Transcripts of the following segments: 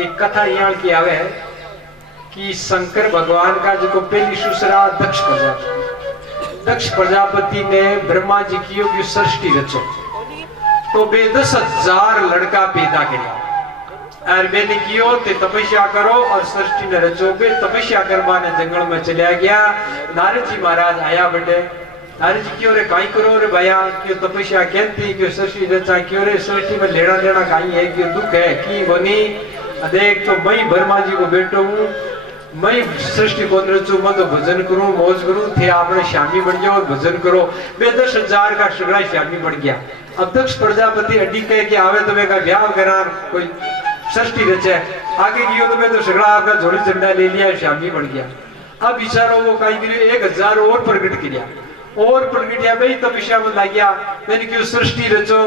एक कथा यहाँ की आवे है कि शंकर भगवान का जो पहली सुसरा दक्ष प्रजापति ने ब्रह्मा जी की योग्य सृष्टि रचो तो बे 10,000 लड़का पैदा किया और बेने कियो ते तपस्या करो और सृष्टि ने रचो बे तपस्या करवा ने जंगल में चलिया गया। नारद जी महाराज आया बेटे नारद जी क्यों रे काई करो रे भैया क्यों तपस्या कहती क्यों सृष्टि रचा क्यों रे सृष्टि में लेना देना काई है क्यों दुख है की बनी देख तो मैं ब्रह्मा जी को बेटो हूँ मैं सृष्टि को रचू मैं तो भजन करूं मौज करूं थे आपने श्यामी बन जाओ भजन करो बे 10,000 का सगड़ा श्यामी बन गया। अब दक्ष प्रजापति अड्डी कह के आवे तो मैं ब्याह करा कोई सृष्टि रचे आगे गियो तो मैं तो सगड़ा आपका झोली चंदा ले लिया श्यामी बन गया। अब बिचारो वो कहीं गिरे 1,000 और प्रकट किया और प्रकट किया भाई तपस्या में लग गया मैंने क्यों सृष्टि रचो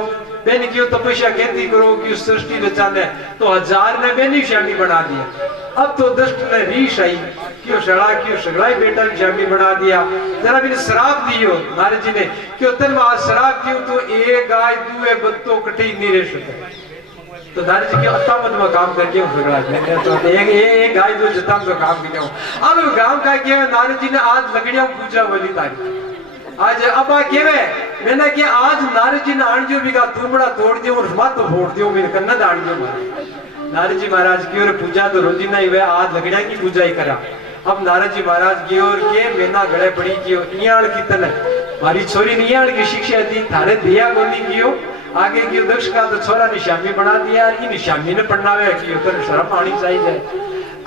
मैंने क्यों तपस्या कहती करो क्यों सृष्टि रचाने तो 1000 ने मैंने श्यामी बना दिया। अब तो दस्त ने रीश आई क्यों सगड़ा बेटा श्यामी बना दिया जरा भी शराब दियो नारद जी ने क्यों तन आज शराब दियो तो एक गाय दुए बत्तो कटे नहीं रह सके तो नारद जी के अत्तामत में काम करके सगड़ा मैंने तो एक गाय जो जता में काम किया अब गांव का क्या नारद जी ने आज लकड़ियां पूजा वाली तारीख आज अब केवे मैंने कि आज नारद जी ने आण जो बिगा तुमड़ा तोड़ दियो और मत फोड़ दियो मेरे कन्ना दाड़ दियो नारद जी महाराज की और पूजा तो रोजी नहीं हुए आज लगड़िया की पूजा ही करा। अब नारद जी महाराज की और के मैना गले पड़ी की नियाल की तन मारी छोरी नियाल की शिक्षा दी थारे दिया गोली की आगे की दक्ष का तो छोरा ने श्यामी बना दिया इन श्यामी ने पढ़नावे की तो शर्म आनी चाहिए।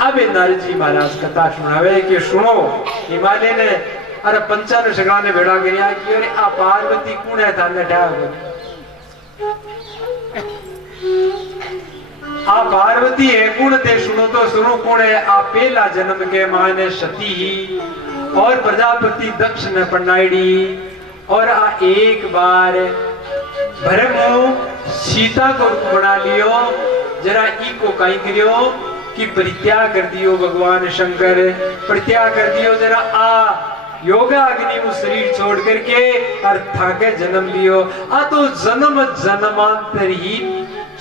अब नारद जी महाराज कथा सुनावे कि सुनो हिमालय ने अरे पंचा ने सगड़ा ने बेड़ा गिरिया कि अरे आ पार्वती कौन है थाने ठाव आ पार्वती है कौन थे सुनो तो सुनो कौन है आ पहला जन्म के माने सती ही और प्रजापति दक्ष ने पन्नाईडी और आ एक बार भरमु सीता को बना लियो जरा ई को कहीं करियो कि परित्याग कर दियो भगवान शंकर परित्याग कर दियो जरा आ योगा अग्नि वो शरीर छोड़ करके और थाके जन्म लियो आ तो जन्म जन्मांतर ही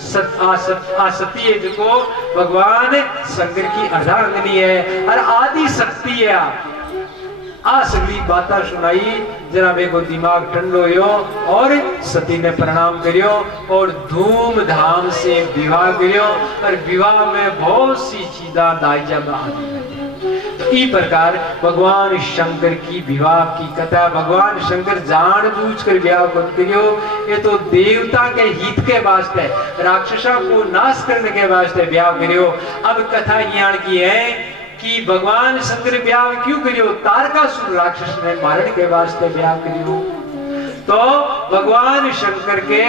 सती है जिसको भगवान शंकर की अर्धांगिनी है और आदि शक्ति है आ सगली बातें सुनाई जरा मेरे को दिमाग ठंडो हो और सती ने प्रणाम करियो और धूमधाम से विवाह करियो और विवाह में बहुत सी चीजा दाइजा में आती तो इस प्रकार भगवान शंकर की विवाह की कथा भगवान शंकर जानबूझकर विवाह को करियो ये तो देवता के हित के वास्ते राक्षसों को नाश करने के वास्ते विवाह करियो। अब कथा यहाँ की है कि भगवान शंकर विवाह क्यों करियो तारकासुर राक्षस ने मारने के वास्ते विवाह करियो तो भगवान शंकर के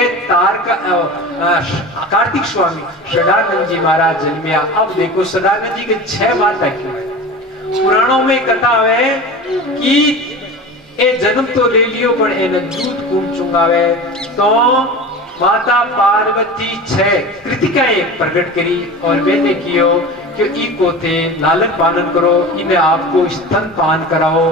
कार्तिक स्वामी सदानंद जी महाराज जन्मिया। अब देखो सदानंद जी के 6 माता क्यों पुराणों में कथा है कि ए जन्म तो ले लियो पर एने दूध कौन चुंगावे तो माता पार्वती 6 कृतिकाएं प्रकट करी और मैंने कियो कि ई को थे लालन पालन करो इन्हें आपको स्तन पान कराओ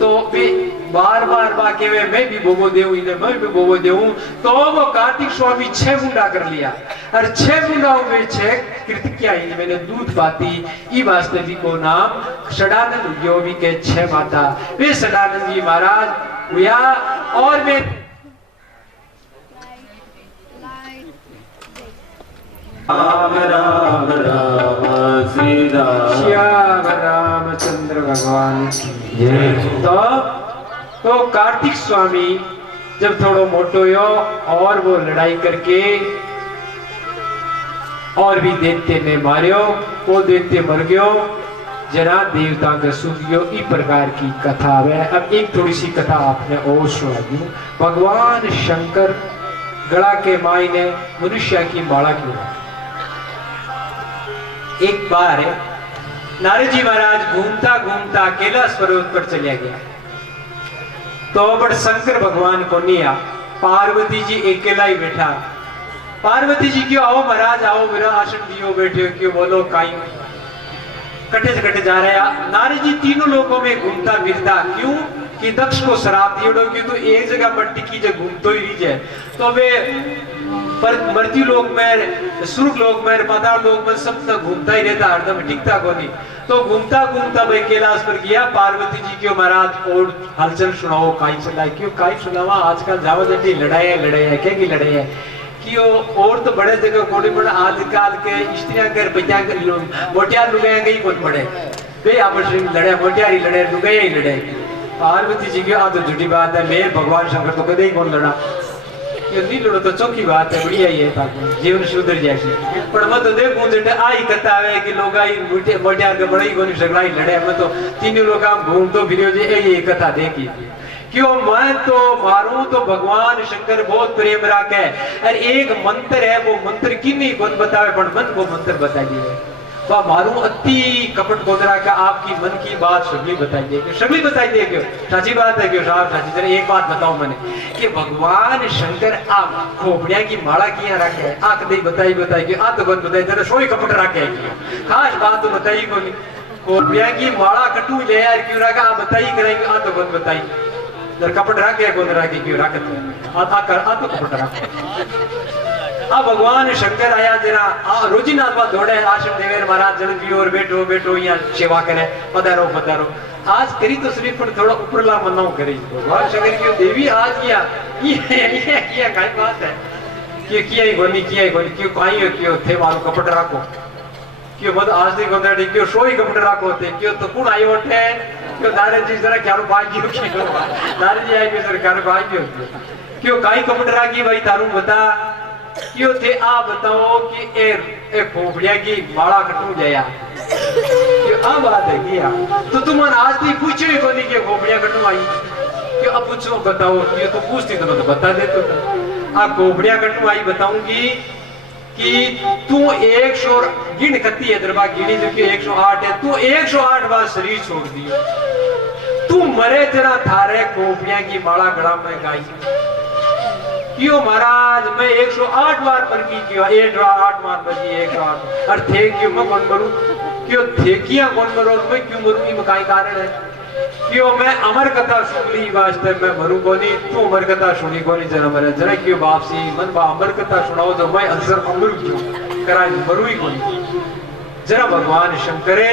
तो वे बार बार वे मैं भी बोबो देऊं इन्हें मैं भी बोबो देऊं तो वो कार्तिक स्वामी 6 मुंडा कर लिया और 6 मुंडाओं में 6 कृतिकिया मैंने दूध पाती ई वास्ते भी को नाम सदानंद योगी के 6 माता वे सदानंद जी महाराज हुआ और मैं राम राम राम सीता श्याम रामचंद्र भगवान तो कार्तिक स्वामी जब थोड़ो मोटो हो और वो लड़ाई करके और भी दैत्य ने मारियो वो दैत्य मर गयो जरा देवता के सुखियो इस प्रकार की कथा है। अब एक थोड़ी सी कथा आपने और सुना दी भगवान शंकर गला के मायने मनुष्य की माला क्यों एक बार नारद जी महाराज घूमता घूमता कैलाश पर्वत पर चलिया गया तो बड़ शंकर भगवान को नहीं आ पार्वती जी अकेला ही बैठा पार्वती जी क्यों आओ महाराज आओ मेरा आसन दियो बैठे क्यों बोलो काई कटे से कटे जा रहे हैं नारद जी तीनों लोगों में घूमता फिरता क्यों कि दक्ष को शराब दियो क्यों तो एक जगह मट्टी की जगह घूमतो ही रही है तो वे पर मृत्यु लोक में, स्वर्ग लोक में, पाताल लोक में सब तक घूमता ही रहता, हरदम टिकता को नहीं। तो घूमता घूमता भाई कैलाश पर गया, पार्वती जी क्यों महाराज और हलचल सुनाओ, काई चला क्यों, काई सुनावा आजकल जावा जटी लड़ाई है क्या की लड़ाई है क्यों, और तो बड़े जगह कोड़ी बड़ा आजकल के स्त्रियां कर पैसा मोटियार लुगाया गई बहुत बड़े वे आपस में लड़े, मोटियारी लड़े, लुगाया ही लड़े। पार्वती जी क्यों, आ तो झूठी बात है, मेरे भगवान शंकर तो कदे ही कौन लड़ा, ये नहीं लड़ो तो चौकी बात है, बढ़िया ही है, जीवन सुधर जाए। पर मैं तो देखूं जेटे आई कथा है कि लोग आई मोटियार के बड़े ही कोनी झगड़ा ही लड़े, मैं तो तीनों लोग घूम तो फिर ये कथा देखी क्यों, मैं तो मारू तो भगवान शंकर बहुत प्रेम राखे, और एक मंत्र है वो मंत्र की नहीं कौन बतावे, पर मन को मंत्र बताइए, वह मारू अति कपट गोदरा का आपकी मन की बात सगली बताइए क्यों, सगली बताइए क्यों, सच्ची बात है क्यों साहब, सच्ची। जरा एक बात बताओ मैंने कि भगवान शंकर आप खोपड़िया की माला किया रखे है, आ कभी बताई क्यों, आ तो कौन बताई, जरा सोई कपट रखे है, खास बात तो बताई कौन, खोपड़िया की माला कटू ले यार क्यों रखा, आप बताई करेंगे, आ तो कौन बताई, जरा कपट रखे कौन रखे क्यों रखते हैं, आ तो कपट रखे। अब भगवान शंकर आया जरा रोजीना बात दौड़े आश्रम देवेर महाराज जल पियो और बैठो बैठो यहाँ सेवा करे, पधारो पधारो, आज करी तो सिर्फ पर थोड़ा ऊपरला मनाओ करी, भगवान शंकर की देवी आज किया ये काय बात है कि किया ही गोनी क्यों काई क्यों थे मारो कपट राखो क्यों, मत आज नहीं गोंदा क्यों सोई कपट राखो थे क्यों, तो कौन आयो उठे क्यों, दारे जी जरा क्या भाग्य क्यों, दारे जी आई जरा क्या भाग्य क्यों, काई कपट राखी भाई तारू बता क्यों थे, आप बताओ कि ए खोपड़िया की माला कटू गया क्यों, आ बात है किया, तो तुम आज नहीं पूछो ही कोनी कि खोपड़िया कटू आई क्यों, अब पूछो बताओ क्यों, तो पूछती तो मैं तो बता दे, तो आ खोपड़िया कटू आई बताऊंगी कि तू 100 गिन कती है दरबार गिनी जो कि 108 है, तू 108 बार शरीर छोड़ दियो, तू मरे जरा थारे खोपड़िया की माला गला में गाई क्यों महाराज, मैं 108 बार पर की क्यों, 108 बार पर की 108, और थे क्यों मैं कौन मरूं क्यों, थे किया कौन मरो, मैं क्यों मरूं, ये काय कारण है क्यों, मैं अमर कथा सुन ली वास्ते मैं मरूं कोनी, तू अमर कथा सुनी कोनी जरा मरे जरा क्यों वापसी मन बा अमर कथा सुनाओ तो मैं अंदर अमर क्यों करा मरू ही कोनी, जरा भगवान शंकरे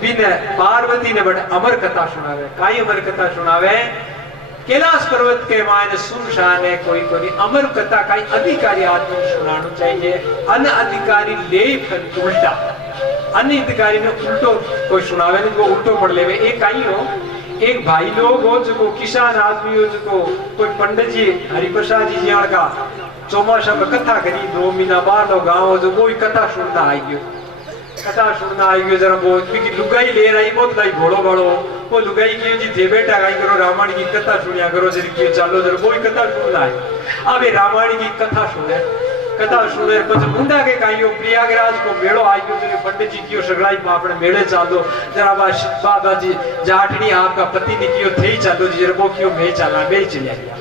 बिन पार्वती ने बड़े अमर कथा सुनावे, काई अमर कथा सुनावे, कैलाश पर्वत के मायने सुनशान है कोई अमर कथा का अधिकारी आदमी सुनाना चाहिए, अन अधिकारी ले फिर उल्टा, अन्य अधिकारी ने उल्टो कोई सुनावे नहीं, वो उल्टो पढ़ लेवे। एक आई हो, एक भाई लोग हो जो किसान आदमी हो, जो कोई पंडित जी हरिप्रसाद जी जिया का चौमासा में कथा करी, 2 महीना बाद लो गाँव जो कोई कथा सुनना आई गयो, कथा सुनना आई गयो, जरा वो लुगाई ले रही बहुत लाई घोड़ो बड़ो, वो लुगाई की जी थे बेटा गाई करो रामायण की कथा सुनिया करो, जरा क्यों चालो जरा कोई कथा सुनना है, अब ये रामायण की कथा सुने પછી मुंडा के काइयो प्रयागराज को मेड़ो आयो, जरा पंडित जी क्यों सगड़ाई आपने मेड़े चालो, जरा बाबा जी जाटनी आपका पति ने क्यों थे चालो जी, जरा वो क्यों मैं चला मैं चलिया गया,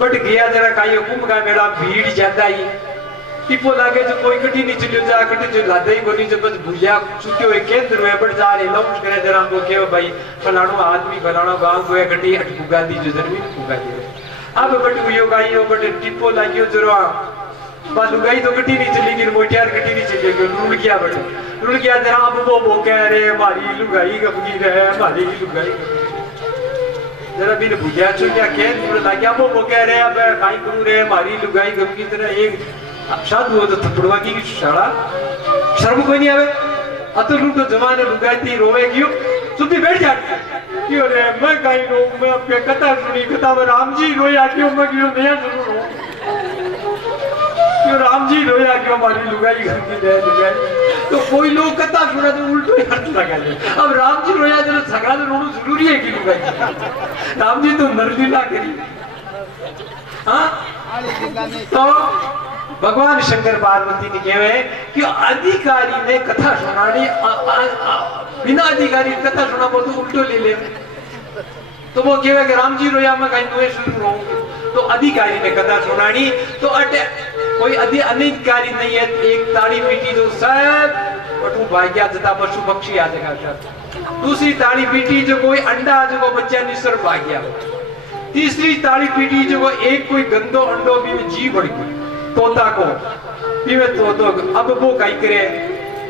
बट गया जरा काइयो कुंभ का मेला भीड़ ज्यादा ही टिपो लागे जो कोई कटी नहीं चलियो जा कटी जो लादे ही कोनी, जब भूलिया चुके हुए केंद्र में बट जा रे लौंच करे जरा को के भाई फलाणो आदमी फलाणो गांव को कटी अट पुगा दी जो जरूर पुगा दी, अब बट हुयो गाइयो बट टिपो लागियो जरा बात लुगाई तो कटी नहीं चली गिर मोटियार कटी नहीं चली गयो, रुल गया जरा अब वो कह रहे हमारी लुगाई गमगी रहे, हमारी लुगाई जरा बिन भूलिया चुकिया केंद्र लागिया वो कह रहे अब काई करू रे हमारी लुगाई गमगी, जरा एक साधु हो तो थपड़वा की शाला शर्म कोई नहीं आवे, अतुल तो जमाने लुगाई रोवे क्यों, चुप्पी बैठ जाती क्यों रे, मैं कहीं रो, मैं आपके कथा सुनी, कथा में राम जी रोया क्यों, मैं क्यों नया शुरू रो क्यों, राम जी रोया क्यों, हमारी लुगाई घर की रहे लुगाई, तो कोई लोग कथा सुना तो उल्टो ही अर्थ लगा ले, अब राम जी रोया जरा झगड़ा तो रोना जरूरी है कि लुगाई, राम जी तो नरलीला करी, हाँ तो भगवान शंकर पार्वती ने कहे कि अधिकारी ने कथा सुनानी, बिना अधिकारी कथा सुना वो तो उल्टो ले ले, तो वो कहे कि राम जी रोया मैं कहीं नुए शुरू रहूंगी, तो अधिकारी ने कथा सुनानी, तो अटे कोई अनिधिकारी नहीं है, एक ताड़ी पीटी जो सब पटू भाग्या जता पशु पक्षी आ जाएगा, दूसरी ताड़ी पीटी जो कोई अंडा जो को बच्चा निसर भाग्या, तीसरी ताड़ी पीटी जो को एक कोई गंदो अंडो भी जी बड़ी तोता को पीवे तो अब वो कई करे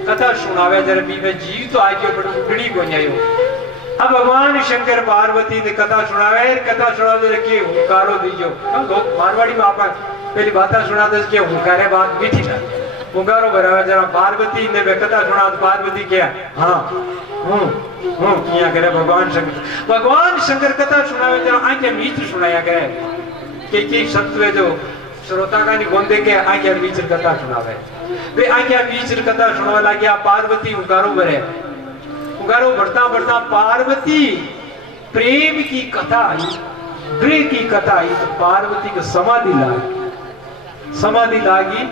कथा सुनावे जरा पीवे जीव तो आगे उगड़ी को जायो। अब भगवान शंकर पार्वती ने कथा सुनावे कि हुंकारो दीजो। लोग मारवाड़ी में आपा पहली बात सुनाते कि हुंकारे बात मीठी ना हुंकारो बराबर जरा पार्वती ने कथा सुना तो पार्वती क्या हाँ किया करे भगवान शंकर कथा सुनावे जरा आंखें मीठ सुनाया करे कि सत्व जो श्रोता का नहीं गोंदे के आंखें मीठ कथा सुनावे वे आंखें मीठ कथा सुनावे लगी पार्वती हुंकारो बरे उगारो बढ़ता पार्वती प्रेम की कथा आई प्रेम की कथा आई तो पार्वती को समाधि लागी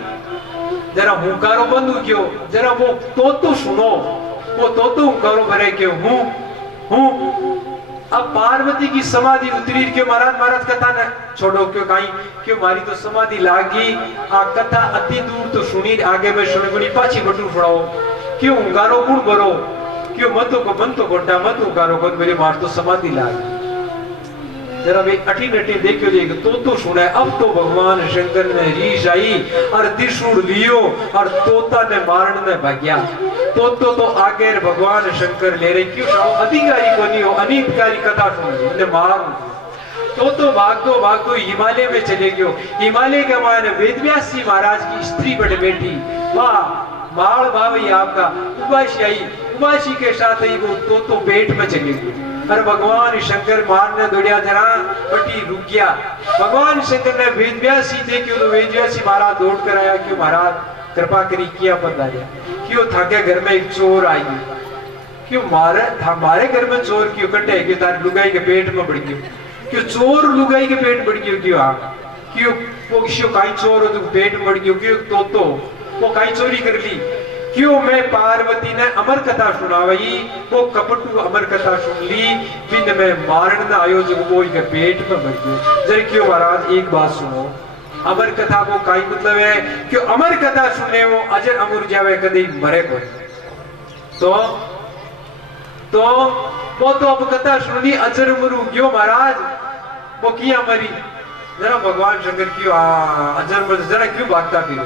जरा हुंकारो बंद हो गयो जरा वो तो सुनो वो तो हुंकारो भरे क्यों हूं अब पार्वती की समाधि उतरी क्यों महाराज कथा ने छोड़ो क्यों कहीं क्यों मारी तो समाधि लागी आ कथा अति दूर तो सुनी आगे में सुनी बड़ी पाछी बटू फड़ाओ क्यों हुंकारो गुण भरो क्यों मतो को बंतो गोटा मत उगारो को मेरे मार तो समाधि लागी जरा वे अटी देखियो देख तो सुने अब तो भगवान शंकर ने रीश आई और त्रिशूल लियो और तोता ने मारने में भाग्या तो आगे भगवान शंकर ले रहे क्यों अधिकारी को नहीं हो अनितकारी कथा सुन ने मारू तो भागो हिमालय में चले गयो हिमालय के माने वेदव्यास जी महाराज की स्त्री बड़े बेटी वाह माल भावी आपका उबाशी के साथ ही वो तो पेट में चली गई और भगवान शंकर मारने दौड़िया जरा बटी रुक गया भगवान शंकर ने वेदव्यास जी थे क्यों तो वेदव्यास जी महाराज दौड़ कर आया क्यों महाराज कृपा करी किया पधारिया क्यों थाके घर में एक चोर आई क्यों हमारे घर में चोर क्यों कटे क्यों तारी लुगाई के पेट में बढ़ गयो क्यों चोर लुगाई के पेट बढ़ गयो क्यों वो किसी काई चोर हो तो पेट में बढ़ गयो क्यों तो वो काई चोरी कर ली क्यों मैं पार्वती ने अमर कथा सुनावई वो कपटू अमर कथा सुन ली बिन में मारण आयोजक वो के पेट में बढ़ गयो जर क्यों महाराज एक बात सुनो अमर कथा को काई मतलब है क्यों अमर कथा सुने वो अजर अमर जावे कदी मरे कोई तो वो तो अब कथा सुन ली अजर अमर क्यों महाराज वो किया मरी जरा भगवान शंकर क्यों अजर मर जरा क्यों भागता फिर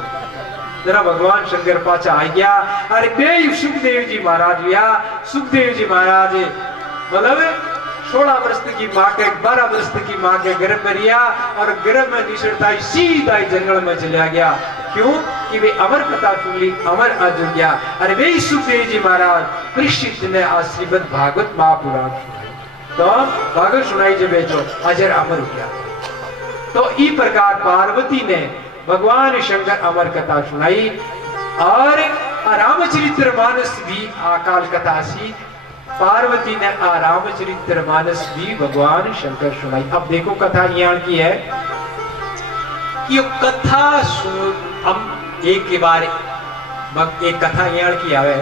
जरा भगवान शंकर पाचा आ गया अरे बे सुखदेव जी महाराज या सुखदेव जी महाराज मतलब 16 वर्ष की माँ के 12 वर्ष की माँ के गर्भ में रिया और गर्भ में निश्चरता सीधा जंगल में चला गया क्यों कि वे अमर कथा सुन ली अमर अर्जुन गया अरे वे सुखदेव जी महाराज परीक्षित ने श्रीमद् भागवत महापुराण तो भागवत सुनाई जब बेचो अजर अमर हो गया तो इस प्रकार पार्वती ने भगवान शंकर अमर कथा सुनाई और रामचरित्र मानस भी अकाल कथा सी पार्वती ने रामचरित्र मानस भी भगवान शंकर सुनाई। अब देखो कथा यहाँ की है कि कथा हम एक के बार एक कथा यहाँ की है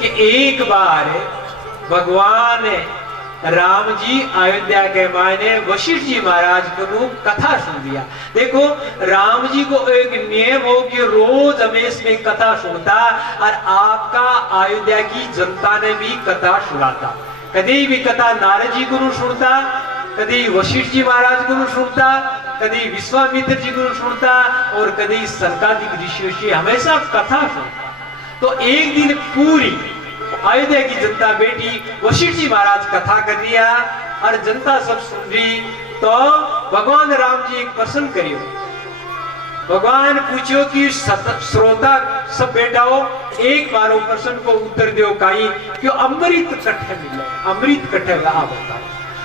कि एक बार भगवान राम जी अयोध्या के मायने वशिष्ठ जी महाराज को कथा सुन दिया। देखो राम जी को एक नियम हो कि रोज हमेश में कथा सुनता और आपका अयोध्या की जनता ने भी कथा सुनाता कभी भी कथा नारद जी को सुनता कभी वशिष्ठ जी महाराज को सुनता कभी विश्वामित्र जी को सुनता और कभी सनकादिक ऋषियों से हमेशा कथा सुनता। तो एक दिन पूरी अयोध्या की जनता बैठी वशिष्ठ जी महाराज कथा कर दिया और जनता सब सुन रही तो भगवान राम जी एक प्रश्न करियो भगवान पूछो कि श्रोता सब बैठा हो एक बार वो प्रश्न को उत्तर दो कहीं क्यों अमृत कट्ठे मिले अमृत कट्ठे ला बताओ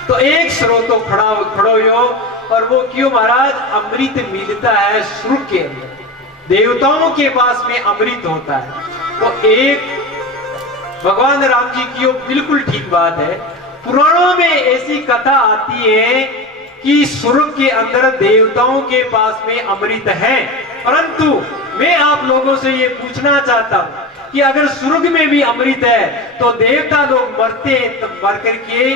तो एक श्रोतो खड़ो हो और वो क्यों महाराज अमृत मिलता है स्वर्ग के अंदर देवताओं के पास में अमृत होता है। तो एक भगवान राम जी की बिल्कुल ठीक बात है पुराणों में ऐसी कथा आती है कि स्वर्ग के अंदर देवताओं के पास में अमृत है परंतु मैं आप लोगों से ये पूछना चाहता हूं कि अगर स्वर्ग में भी अमृत है तो देवता लोग मरते हैं तो मर करके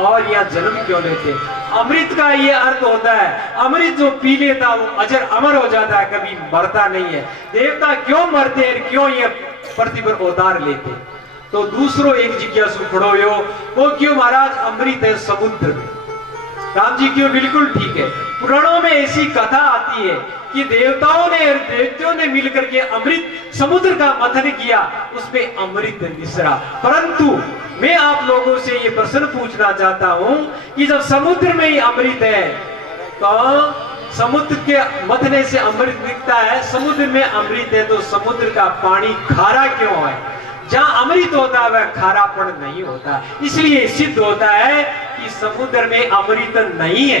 और यहाँ जन्म क्यों लेते। अमृत का ये अर्थ होता है अमृत जो पी लेता वो अजर अमर हो जाता है कभी मरता नहीं है। देवता क्यों मरते हैं क्यों ये पृथ्वी पर अवतार लेते। तो दूसरो एक जिज्ञासु खड़ो हो वो क्यों महाराज अमृत है समुद्र में राम जी क्यों बिल्कुल ठीक है। पुराणों में ऐसी कथा आती है कि देवताओं ने और दैत्यों ने मिलकर के अमृत समुद्र का मंथन किया, उसमें अमृत निसरा। परंतु मैं आप लोगों से ये प्रश्न पूछना चाहता हूं कि जब समुद्र में ही अमृत है तो समुद्र के मथने से अमृत निकलता है, समुद्र में अमृत है तो समुद्र का पानी खारा क्यों है? जहां अमृत होता है वह खारापन नहीं होता। इसलिए सिद्ध होता है कि समुद्र में अमृत नहीं है।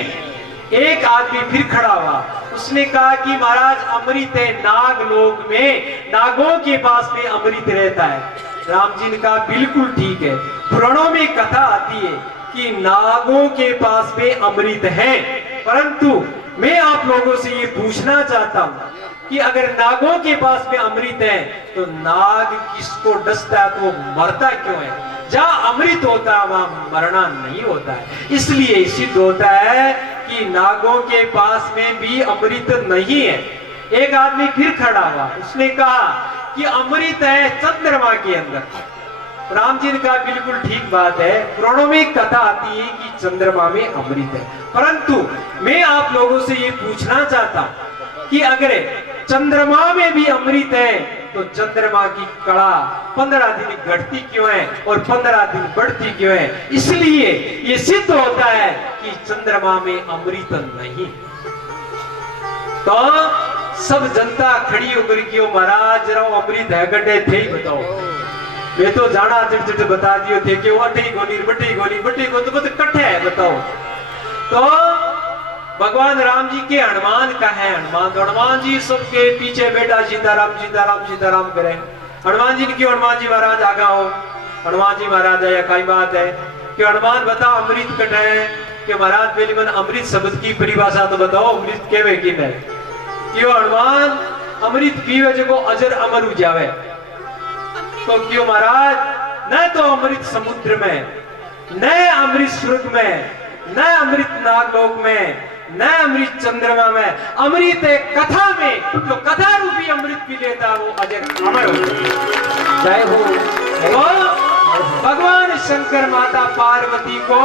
एक आदमी फिर खड़ा हुआ, उसने कहा कि महाराज अमृत है नागलोक में, नागों के पास में अमृत रहता है। राम जी ने कहा बिल्कुल ठीक है। पुराणों में कथा आती है कि नागों के पास में अमृत है, परंतु मैं आप लोगों से ये पूछना चाहता हूं कि अगर नागों के पास में अमृत है तो नाग किसको डसता है तो मरता क्यों है? जहां अमृत होता है वहां मरना नहीं होता है। इसलिए सिद्ध होता है कि नागों के पास में भी अमृत नहीं है। एक आदमी फिर खड़ा हुआ, उसने कहा कि अमृत है चंद्रमा के अंदर। राम जी ने कहा बिल्कुल ठीक बात है, पुराणों में एक कथा आती है कि चंद्रमा में अमृत है, परंतु मैं आप लोगों से ये पूछना चाहता हूं कि अगर चंद्रमा में भी अमृत है तो चंद्रमा की कड़ा 15 दिन घटती क्यों है और 15 दिन बढ़ती क्यों है? इसलिए ये सिद्ध होता है कि चंद्रमा में अमृत नहीं। तो सब जनता खड़ी होकर क्यों महाराज जरा अमृत है गड्ढे थे ही बताओ। वे तो जाना चिट बता दियो थे कि वो अठी गोली बटी को तो कट्ठे है बताओ। तो भगवान राम जी के हनुमान का है, हनुमान जी सबके पीछे बैठा सीताराम करे। हनुमान जी ने क्यों हनुमान जी महाराज आगा हो? हनुमान जी महाराज आया कई बात है कि हनुमान बताओ अमृत कट है कि महाराज पहले मन अमृत शब्द की परिभाषा तो बताओ अमृत केवे की है? क्यों हनुमान अमृत पीवे जो अजर अमर हो जावे। तो क्यों महाराज न तो अमृत समुद्र में, न अमृत स्वर्ग में, न अमृत नागलोक में, न अमृत चंद्रमा में, अमृत है कथा में। जो कथा रूपी अमृत पी लेता वो अजर अमर हो। जय हो। तो भगवान शंकर माता पार्वती को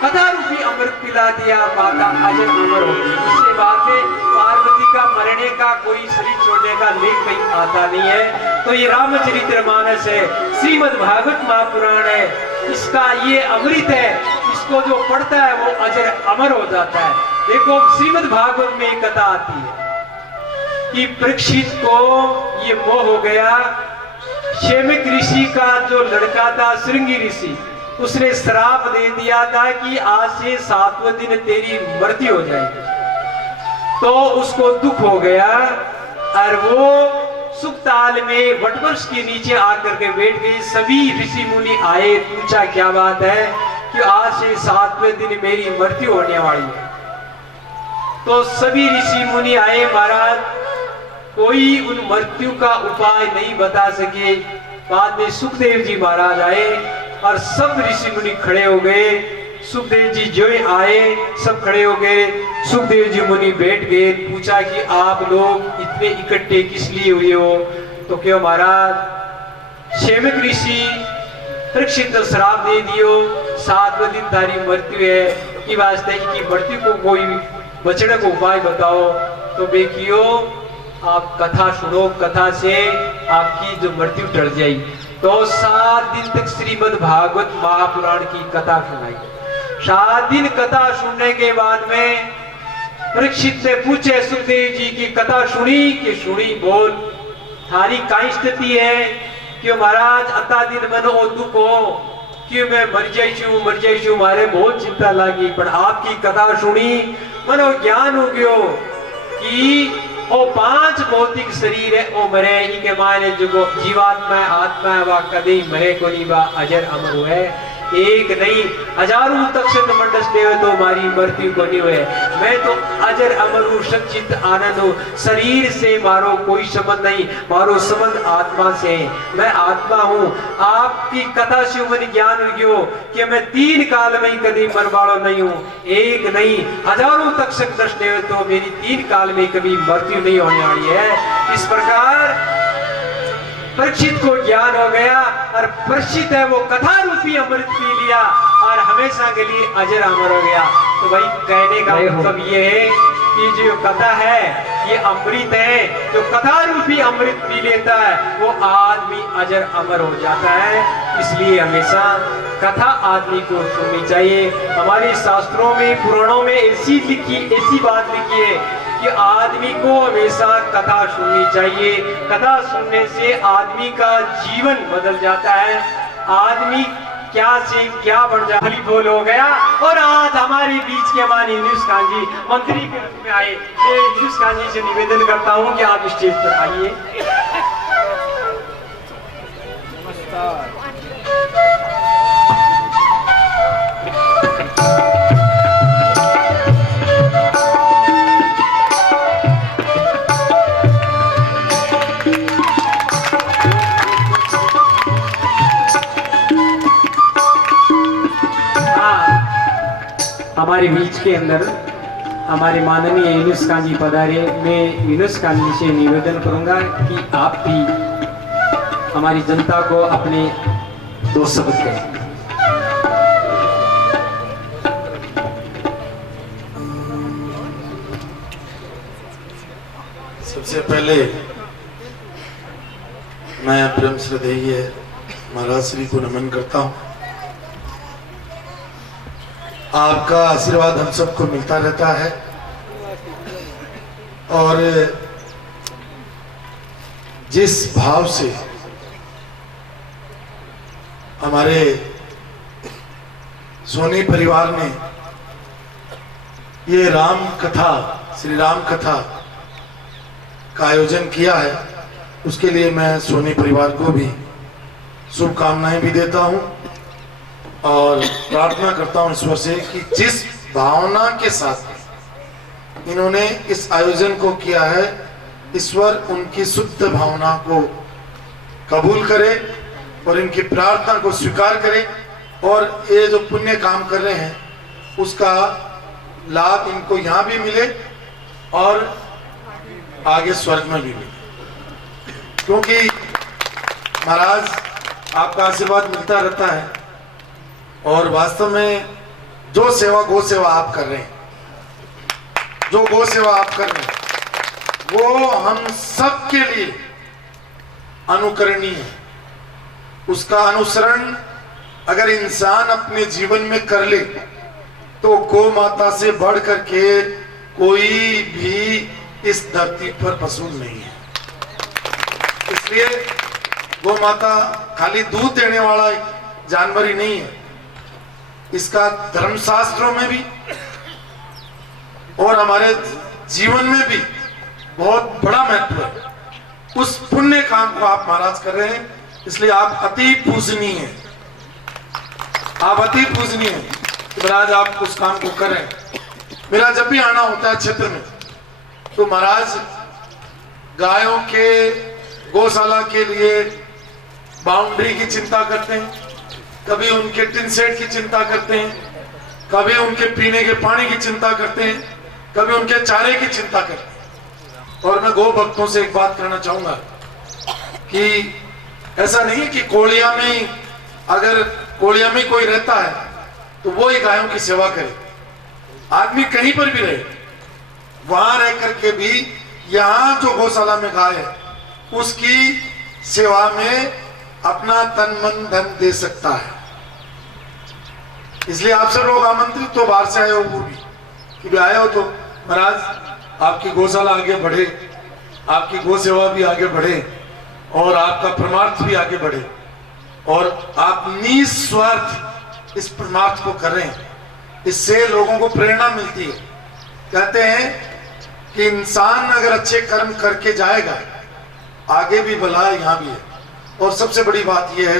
कथा रूपी अमृत पिला दिया, माता अजर अमर होगी। उससे बाद में पार्वती का मरने का कोई शरीर छोड़ने का लेख कहीं आता नहीं है। तो ये रामचरितमानस है, श्रीमद् भागवत महापुराण है, इसका ये अमृत है, इसको जो पढ़ता है वो अजर अमर हो जाता है। देखो श्रीमद् भागवत में एक कथा आती है कि परीक्षित को ये मोह हो गया। शैमिक ऋषि का जो लड़का था श्रृंगी ऋषि, उसने श्राप दे दिया था कि आज से 7वें दिन तेरी मृत्यु हो जाएगी। तो उसको दुख हो गया और वो सुखताल में वटवृक्ष के नीचे आकर के बैठ गए। सभी ऋषि मुनि आए, पूछा क्या बात है कि आज से 7वें दिन मेरी मृत्यु होने वाली है। तो सभी ऋषि मुनि आए, महाराज कोई उन मृत्यु का उपाय नहीं बता सके। बाद में सुखदेव जी महाराज आए और सब ऋषि मुनि खड़े हो गए। सुखदेव जी जो आए सब खड़े हो गए। सुखदेव जी मुनि बैठ गए, पूछा कि आप लोग इतने इकट्ठे किस लिए हुए हो? तो क्यों महाराज शैमिक ऋषि परीक्षित श्राप दे दियो, 7वें दिन तारी मृत्यु है, की वास्ते की मृत्यु को कोई बचने को उपाय बताओ। तो बेकियो आप कथा सुनो, कथा से आपकी जो मृत्यु टल जाएगी। तो 7 दिन तक श्रीमद् भागवत महापुराण की कथा सुनाई। 7 दिन कथा सुनने के बाद में परीक्षित से पूछे सुखदेव जी की कथा सुनी कि सुनी, बोल थारी काई स्थिति है? क्यों महाराज अता दिन मनो दुख हो, क्यों मैं मर जाइशू मारे बहुत चिंता लगी। पर आपकी कथा सुनी मनो ज्ञान हो गयो कि ओ 5 भौतिक शरीर है ओ मरे ही के माने जो जीवात्मा आत्मा वा कदी मरे को नहीं बा अजर अमर हुए। एक नहीं हजारों तक्षक मंडस देवे तो मारी मृत्यु को नहीं हुए। मैं तो अजर अमर हूँ, सच्चित आनंद हूँ। शरीर से मारो कोई संबंध नहीं, मारो संबंध आत्मा से। मैं आत्मा हूँ। आपकी कथा से मन ज्ञान हो गयो कि मैं 3 काल में कभी मरवाड़ो नहीं हूँ। एक नहीं हजारों तक्षक दस देवे तो मेरी 3 काल में कभी मृत्यु नहीं होने वाली है। इस प्रकार परीक्षित को ज्ञान हो गया। और प्रसिद्ध है वो कथा रूपी अमृत पी लिया और हमेशा के लिए अजर अमर हो गया। तो भाई कहने का मतलब ये है कि जो कथा है ये अमृत है, जो कथा रूपी अमृत पी लेता है वो आदमी अजर अमर हो जाता है। इसलिए हमेशा कथा आदमी को सुननी चाहिए। हमारे शास्त्रों में पुराणों में ऐसी बात लिखी है कि आदमी को हमेशा कथा सुननी चाहिए। कथा सुनने से आदमी का जीवन बदल जाता है, आदमी क्या से क्या बन जा फली फूल हो गया। और आज हमारे बीच के हमारे यूनुस खान जी मंत्री के रूप में आए। यूनुस खान जी से निवेदन करता हूं कि आप स्टेज पर आइए। हमारे बीच के अंदर हमारे माननीय यूनुस खान जी पधारे। मैं यूनुस खान जी से निवेदन करूंगा कि आप भी हमारी जनता को अपने दो शब्द कहें। सबसे पहले मैं प्रेम श्रद्धेय महाराज श्री को नमन करता हूं। आपका आशीर्वाद हम सबको मिलता रहता है और जिस भाव से हमारे सोनी परिवार ने ये राम कथा, श्री राम कथा का आयोजन किया है, उसके लिए मैं सोनी परिवार को भी शुभकामनाएं भी देता हूं और प्रार्थना करता हूं ईश्वर से कि जिस भावना के साथ इन्होंने इस आयोजन को किया है, ईश्वर उनकी शुद्ध भावना को कबूल करे और इनकी प्रार्थना को स्वीकार करे और ये जो पुण्य काम कर रहे हैं उसका लाभ इनको यहाँ भी मिले और आगे स्वर्ग में भी मिले। क्योंकि महाराज आपका आशीर्वाद मिलता रहता है और वास्तव में जो सेवा गौ सेवा आप कर रहे हैं, जो गौ सेवा आप कर रहे हैं वो हम सब के लिए अनुकरणीय है। उसका अनुसरण अगर इंसान अपने जीवन में कर ले तो गौ माता से बढ़ करके कोई भी इस धरती पर पशु नहीं है। इसलिए गौ माता खाली दूध देने वाला जानवर ही नहीं है, इसका धर्मशास्त्रों में भी और हमारे जीवन में भी बहुत बड़ा महत्व है। उस पुण्य काम को आप महाराज कर रहे हैं, इसलिए आप अति पूजनीय हैं, आप अति पूजनीय हैं कि महाराज आप उस काम को कर रहे हैं। मेरा जब भी आना होता है क्षेत्र में तो महाराज गायों के गौशाला के लिए बाउंड्री की चिंता करते हैं, कभी उनके टिन सेट की चिंता करते हैं, कभी उनके पीने के पानी की चिंता करते हैं, कभी उनके चारे की चिंता करते हैं। और मैं गौ भक्तों से एक बात कहना चाहूंगा कि ऐसा नहीं है कि कोलिया में, अगर कोलिया में कोई रहता है तो वो ही गायों की सेवा करे। आदमी कहीं पर भी रहे, वहां रह करके भी यहाँ जो गौशाला में गाय है उसकी सेवा में अपना तन मन धन दे सकता है। इसलिए आप सब लोग आमंत्रित तो बाहर से आए हो, वो भी कि भी आए हो तो महाराज आपकी गौशाला आगे बढ़े, आपकी गौ सेवा भी आगे बढ़े और आपका परमार्थ भी आगे बढ़े और आप निस्वार्थ इस परमार्थ को कर रहे हैं। इससे लोगों को प्रेरणा मिलती है। कहते हैं कि इंसान अगर अच्छे कर्म करके जाएगा आगे भी भला है, यहाँ भी है। और सबसे बड़ी बात यह है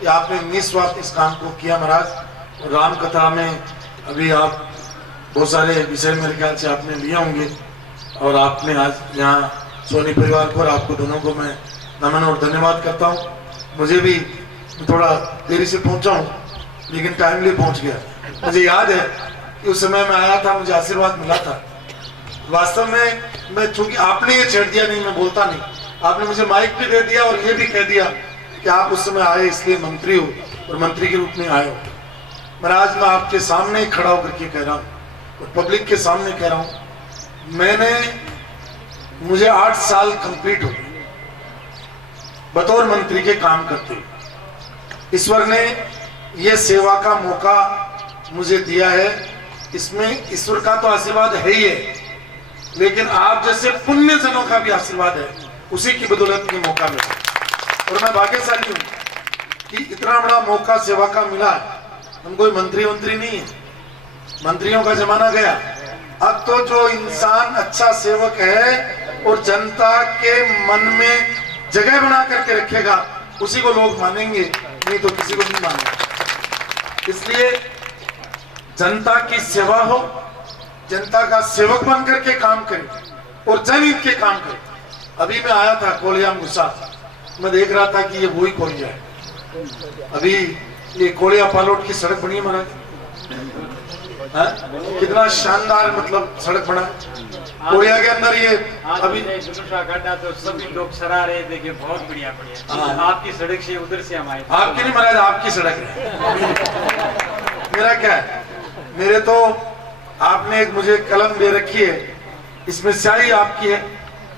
कि आपने निस्वार्थ इस काम को किया महाराज। राम कथा में अभी आप बहुत सारे विषय मेरे ख्याल से आपने लिए होंगे और आपने आज यहाँ सोनी परिवार को और आपको दोनों को मैं नमन और धन्यवाद करता हूँ। मुझे भी थोड़ा देरी से पहुँचा हूँ लेकिन टाइमली पहुँच गया। मुझे याद है कि उस समय मैं आया था, मुझे आशीर्वाद मिला था। वास्तव में मैं चूंकि आपने ये छेड़ दिया नहीं, मैं बोलता नहीं, आपने मुझे माइक भी दे दिया और ये भी कह दिया कि आप उस समय आए इसलिए मंत्री हो और मंत्री के रूप में आए हो। महाराज मैं आपके सामने ही खड़ा होकर के कह रहा हूँ और पब्लिक के सामने कह रहा हूँ, मुझे 8 साल कंप्लीट हो गए बतौर मंत्री के काम करते हुए। ईश्वर ने यह सेवा का मौका मुझे दिया है, इसमें ईश्वर का तो आशीर्वाद है ही है, लेकिन आप जैसे पुण्य जनों का भी आशीर्वाद है, उसी की बदौलत ये मौका मिला। और मैं भाग्यशाली हूँ कि इतना बड़ा मौका सेवा का मिला है। हम कोई मंत्री नहीं है, मंत्रियों का जमाना गया। अब तो जो इंसान अच्छा सेवक है और जनता के मन में जगह बना करके रखेगा, उसी को लोग मानेंगे, नहीं तो किसी को नहीं मानेंगे। इसलिए जनता की सेवा हो, जनता का सेवक बन करके काम करे और जनहित के काम करे। अभी मैं आया था कोलिया में घुसा, मैं देख रहा था कि ये वही कोलिया है। अभी ये कोलिया पालोट की सड़क बनी है महाराज, कितना शानदार मतलब सड़क बना कोलिया के अंदर। ये अभी गड्ढा तो सभी लोग सराह रहे थे कि बहुत बढ़िया बढ़िया, आपकी सड़क से उधर से हम आए। आपकी नहीं महाराज, आपकी सड़क है। मेरा क्या है, मेरे तो आपने एक मुझे कलम दे रखी है, इसमें स्याही आपकी है,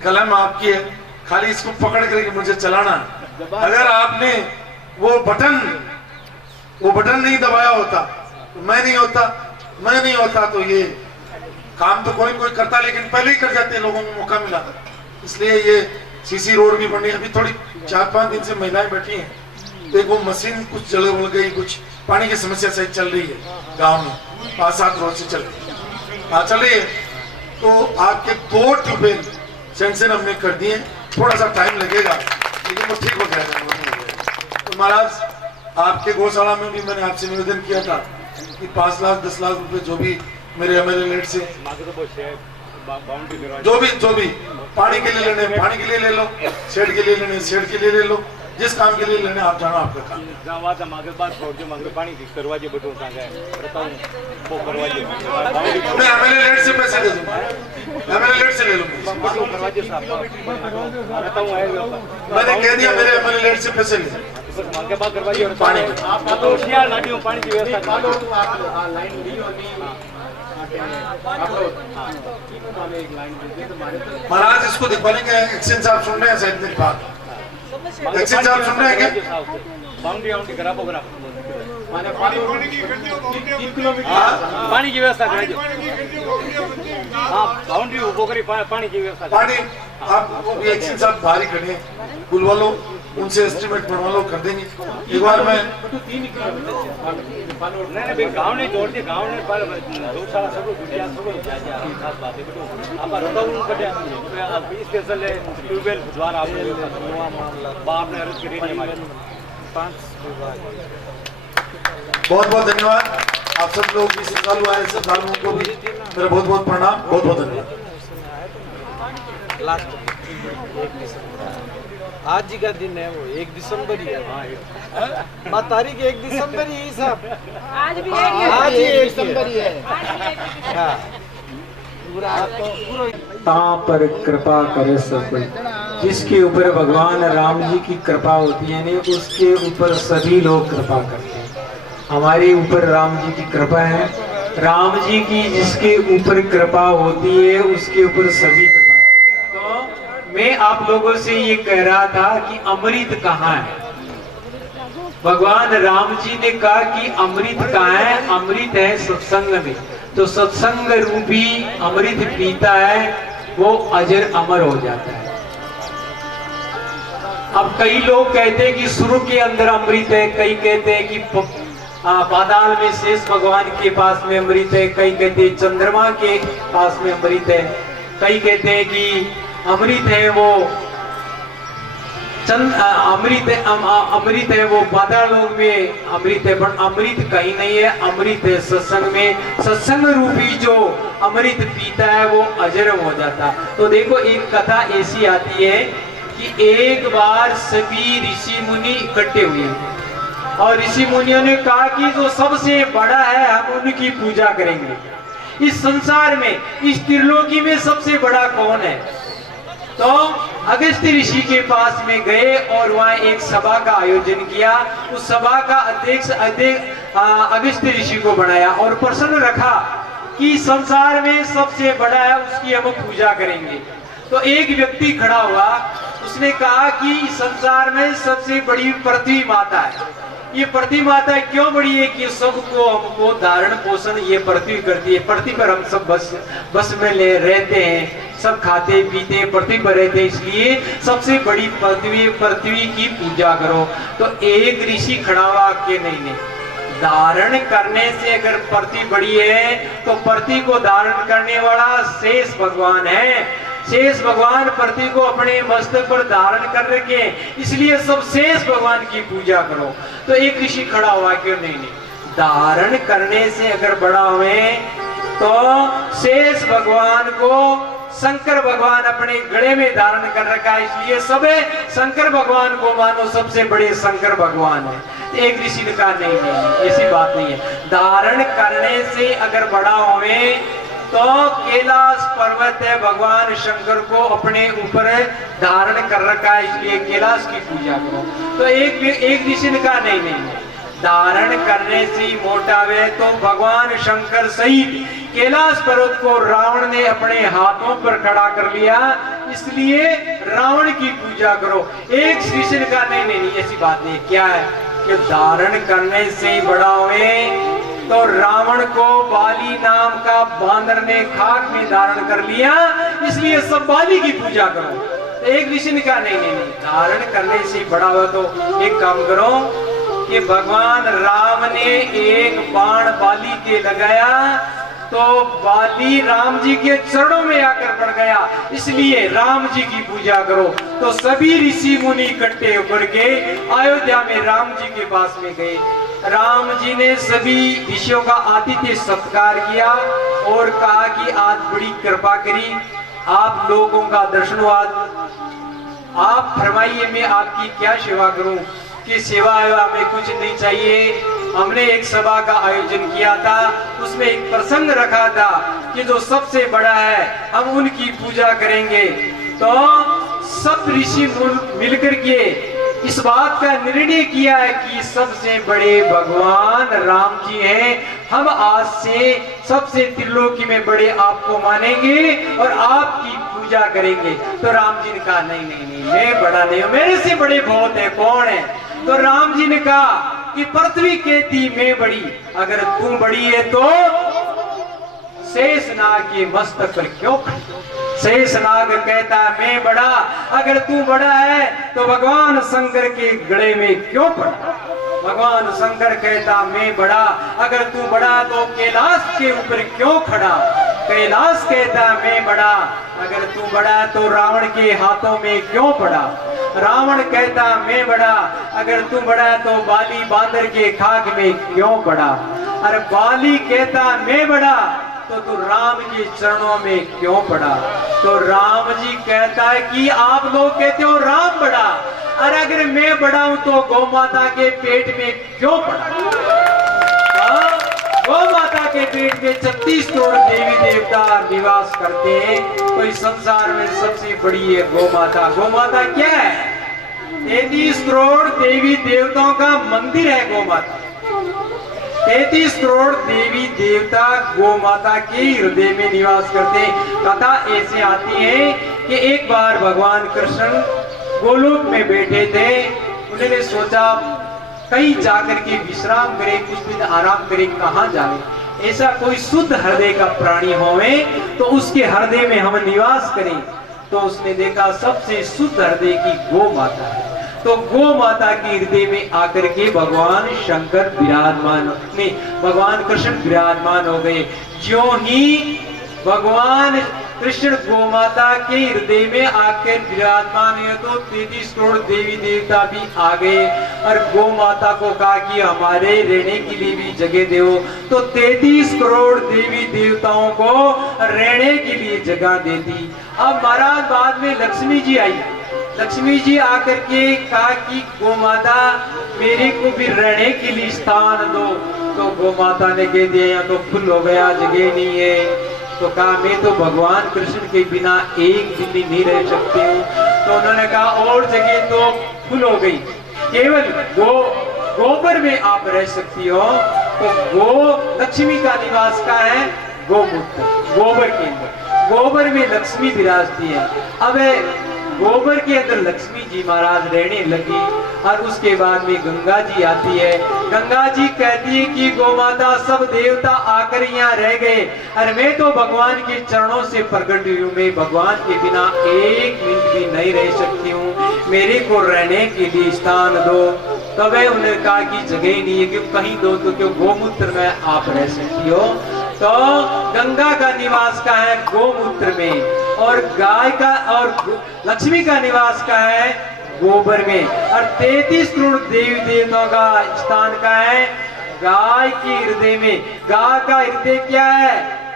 कलम आपकी है, खाली इसको पकड़ करके मुझे चलाना। अगर आपने वो बटन नहीं दबाया होता तो मैं नहीं होता तो ये काम तो कोई करता, लेकिन पहले ही कर जाते, लोगों को मौका मिला। इसलिए ये सीसी रोड भी बनी। अभी थोड़ी 4-5 दिन से महिलाएं बैठी हैं, तो एक वो मशीन कुछ जल गई, कुछ पानी की समस्या सही चल रही है गांव में, 5-7 रोज से चल रही है। तो आपके 2 ट्यूबवेल सैंक्शन हमने कर दिए, थोड़ा सा टाइम लगेगा लेकिन वो ठीक हो जाएगा। तो महाराज आपके गौशाला में भी मैंने आपसे निवेदन किया था कि 5 लाख 10 लाख रुपए जो भी मेरे एमएलए लेट से जो भी पानी के लिए लेने पानी के लिए ले लो, शेड के लिए लेने शेड के लिए ले लो, जिस काम के लिए लेने आप जानो, आपका काम। मैं एमएलए लेट से पैसे दे दूंगा, एमएलए लेट से ले लूंगा। मैंने कह दिया मेरे एमएलए लेट से पैसे ले पानी की व्यवस्था। महाराज इसको दिखवा लेंगे। एक्शन साहब सुन रहे हैं शायद मेरी बात, एक्शन साहब सुन रहे हैं क्या? पानी की व्यवस्था बाउंड्री पानी की व्यवस्था। पानी आप एक्शन साहब बाहर ही खड़े, बुलवा लो, उनसे एस्टिमेट बनवा लो, कर देंगे। एक बार मैं नहीं गाँव नहीं जोड़ दिया, गाँव ने गौशाला सब खास बात है स्पेशल ट्यूबवेल द्वारा आपने अर्ज करी हमारे 5 बहुत धन्यवाद। आप सब लोग भी श्रद्धालु आए, श्रद्धालुओं को भी मेरा बहुत प्रणाम, बहुत धन्यवाद। आज ही का दिन है, वो 1 दिसंबर ही है। माँ तारीख 1 दिसंबर ही साहब, आज भी आज ही 1 दिसंबर ही है। ता पर कृपा करे सब कोई, जिसके ऊपर भगवान राम जी की कृपा होती है, नहीं उसके ऊपर सभी लोग कृपा करते हैं। हमारे ऊपर राम जी की कृपा है, राम जी की जिसके ऊपर कृपा होती है उसके ऊपर सभी कृपा। तो मैं आप लोगों से ये कह रहा था कि अमृत कहाँ है। भगवान राम जी ने कहा कि अमृत कहाँ है, अमृत है सत्संग में। तो सत्संग रूपी अमृत पीता है वो अजर अमर हो जाता है। अब कई लोग कहते हैं कि स्वर्ग के अंदर अमृत है, कई कहते हैं कि पाताल में शेष भगवान के पास में अमृत है, कई कहते हैं चंद्रमा के पास में अमृत है, कई कहते हैं कि अमृत है वो अमृत है वो पाताल लोक में अमृत है, पर अमृत कहीं नहीं है, अमृत है सत्संग में। सत्संग रूपी जो अमृत पीता है वो अजर हो जाता। तो देखो एक कथा ऐसी आती है कि एक बार सभी ऋषि मुनि इकट्ठे हुए और ऋषि मुनियों ने कहा कि जो सबसे बड़ा है हम उनकी पूजा करेंगे। इस संसार में, इस त्रिलोकी में सबसे बड़ा कौन है? तो अगस्त्य ऋषि के पास में गए और वहां एक सभा का आयोजन किया। उस सभा का अध्यक्ष अगस्त्य ऋषि को बनाया और प्रश्न रखा कि संसार में सबसे बड़ा है, उसकी हम पूजा करेंगे। तो एक व्यक्ति खड़ा हुआ, उसने कहा कि संसार में सबसे बड़ी पृथ्वी माता है। ये पृथ्वी माता क्यों बड़ी है कि सबको हमको धारण पोषण ये पृथ्वी करती है। पृथ्वी पर हम सब बस में रहते हैं, सब खाते पीते पृथ्वी पर रहते हैं, इसलिए सबसे बड़ी पृथ्वी की पूजा करो। तो एक ऋषि खड़ा हुआ कि नहीं, धारण करने से अगर पृथ्वी बड़ी है तो पृथ्वी को धारण करने वाला शेष भगवान है। शेष भगवान पृथ्वी को अपने मस्तक पर धारण कर रखे, इसलिए सब शेष भगवान की पूजा करो। तो एक ऋषि खड़ा हुआ क्यों नहीं, धारण करने से अगर बड़ा हुए तो शेष भगवान को शंकर भगवान अपने गले में धारण कर रखा है, इसलिए सब शंकर भगवान को मानो सबसे बड़े शंकर भगवान है। एक ऋषि ने कहा नहीं, ऐसी बात नहीं है। धारण करने से अगर बड़ा हुए तो कैलाश पर्वत है, भगवान शंकर को अपने ऊपर धारण कर रखा है, इसलिए कैलाश की पूजा करो। तो एक ऋषि ने कहा नहीं, धारण करने से मोटा है तो भगवान शंकर सहित कैलाश पर्वत को रावण ने अपने हाथों पर खड़ा कर लिया, इसलिए रावण की पूजा करो। एक ऋषि ने कहा नहीं, ऐसी बात नहीं। क्या है कि धारण करने से बड़ा हुए तो रावण को बाली नाम का बांदर ने खाक में धारण कर लिया, इसलिए सब बाली की पूजा करो। एक ऋषि ने कहा नहीं, धारण करने से बड़ा हुआ तो एक काम करो कि भगवान राम ने एक बाण बाली के लगाया तो बाली राम जी के चरणों में आकर पड़ गया, इसलिए राम जी की पूजा करो। तो सभी ऋषि मुनि इकट्ठे होकर के अयोध्या में राम जी के पास में गए। राम जी ने सभी ऋषियों का आतिथ्य सत्कार किया और कहा कि आज बड़ी कृपा करी, आप लोगों का दर्शन हुआ, आप फरमाइए मैं आपकी क्या सेवा करूं। कि सेवा में कुछ नहीं चाहिए, हमने एक सभा का आयोजन किया था, उसमें एक प्रसंग रखा था कि जो सबसे बड़ा है हम उनकी पूजा करेंगे। तो सब ऋषि मिलकर के इस बात का निर्णय किया है कि सबसे बड़े भगवान राम जी हैं, हम आज से सबसे त्रिलोकी में बड़े आपको मानेंगे और आपकी पूजा करेंगे। तो राम जी ने कहा नहीं, मैं बड़ा नहीं हूं, मेरे से बड़े बहुत है, कौन है। तो राम जी ने कहा कि पृथ्वी कहती मैं बड़ी, अगर तू बड़ी है तो शेषनाग के मस्तक पर क्यों खड़ी। शेषनाग कहता मैं बड़ा, अगर तू बड़ा है तो भगवान शंकर के गले में क्यों पड़ा। भगवान शंकर कहता मैं बड़ा, अगर तू बड़ा तो कैलाश के ऊपर क्यों खड़ा। कैलाश कहता मैं बड़ा, अगर तू बड़ा तो रावण के हाथों में क्यों पड़ा। रावण कहता मैं बड़ा, अगर तू बड़ा तो बाली बांदर के खाक में क्यों पड़ा। अरे बाली कहता मैं बड़ा तो तू राम के चरणों में क्यों पड़ा। तो राम जी कहता है कि आप लोग कहते हो राम बड़ा, अरे अगर मैं बड़ा हूं तो गौ माता के पेट में क्यों पड़ा। गौ माता के पेट में 36 करोड़ देवी देवता निवास करते हैं, तो इस संसार में सबसे बड़ी है गौ माता। गौ माता क्या है, 33 करोड़ देवी देवताओं का मंदिर है गौ माता। 33 करोड़ देवी देवता गौ माता के हृदय में निवास करते हैं। कथा ऐसे आती है कि एक बार भगवान कृष्ण गोलोक में बैठे थे, उन्होंने सोचा कहीं जाकर के विश्राम करे, कुछ दिन आराम करे, कहाँ जाए। ऐसा कोई शुद्ध हृदय का प्राणी होवे तो उसके हृदय में हम निवास करें। तो उसने देखा सबसे शुद्ध हृदय की गौ माता है, तो गौ माता के हृदय में आकर के भगवान शंकर विराजमान, भगवान कृष्ण विराजमान हो गए। ज्यों ही भगवान कृष्ण गौ माता के हृदय में आकर विराजमान है तो 33 करोड़ देवी देवता भी आ गए और गौ माता को कहा कि हमारे रहने के लिए भी जगह दो। तो 33 करोड़ देवी देवताओं को रहने के लिए जगह दे दी। अब महाराज बाद में लक्ष्मी जी आई, लक्ष्मी जी आकर के कहा कि गौ माता मेरे को भी रहने के लिए स्थान दो। तो गौ माता ने कह दिया यहाँ तो फुल हो गया, जगह नहीं है। तो कहा मैं तो भगवान कृष्ण के बिना एक दिन भी नहीं रह सकती हूँ। तो उन्होंने कहा और जगह तो फुल हो गई, केवल गोबर में आप रह सकती हो। तो गो लक्ष्मी का निवास का है गोमूत्र, गोबर के अंदर, गोबर में लक्ष्मी विराजती है। अब गोबर के अंदर लक्ष्मी जी महाराज रहने लगी और उसके बाद में गंगा जी आती है। गंगा जी कहती है कि गौ माता सब देवता आकर यहाँ रह गए और मैं तो भगवान के चरणों से प्रकट हुई हूँ, मैं भगवान के बिना एक मिनट भी नहीं रह सकती हूँ, मेरे को रहने के लिए स्थान दो। तब उन्होंने कहा कि जगह ही नहीं है, क्यों कहीं दो तो क्यों गोमूत्र में आप रह सकती हो। तो गंगा का निवास का है गोमूत्र में और गाय का और लक्ष्मी का निवास का है गोबर में और 33 करोड़ देवी देवताओं का स्थान का है गाय के हृदय में। गाय का हृदय क्या है?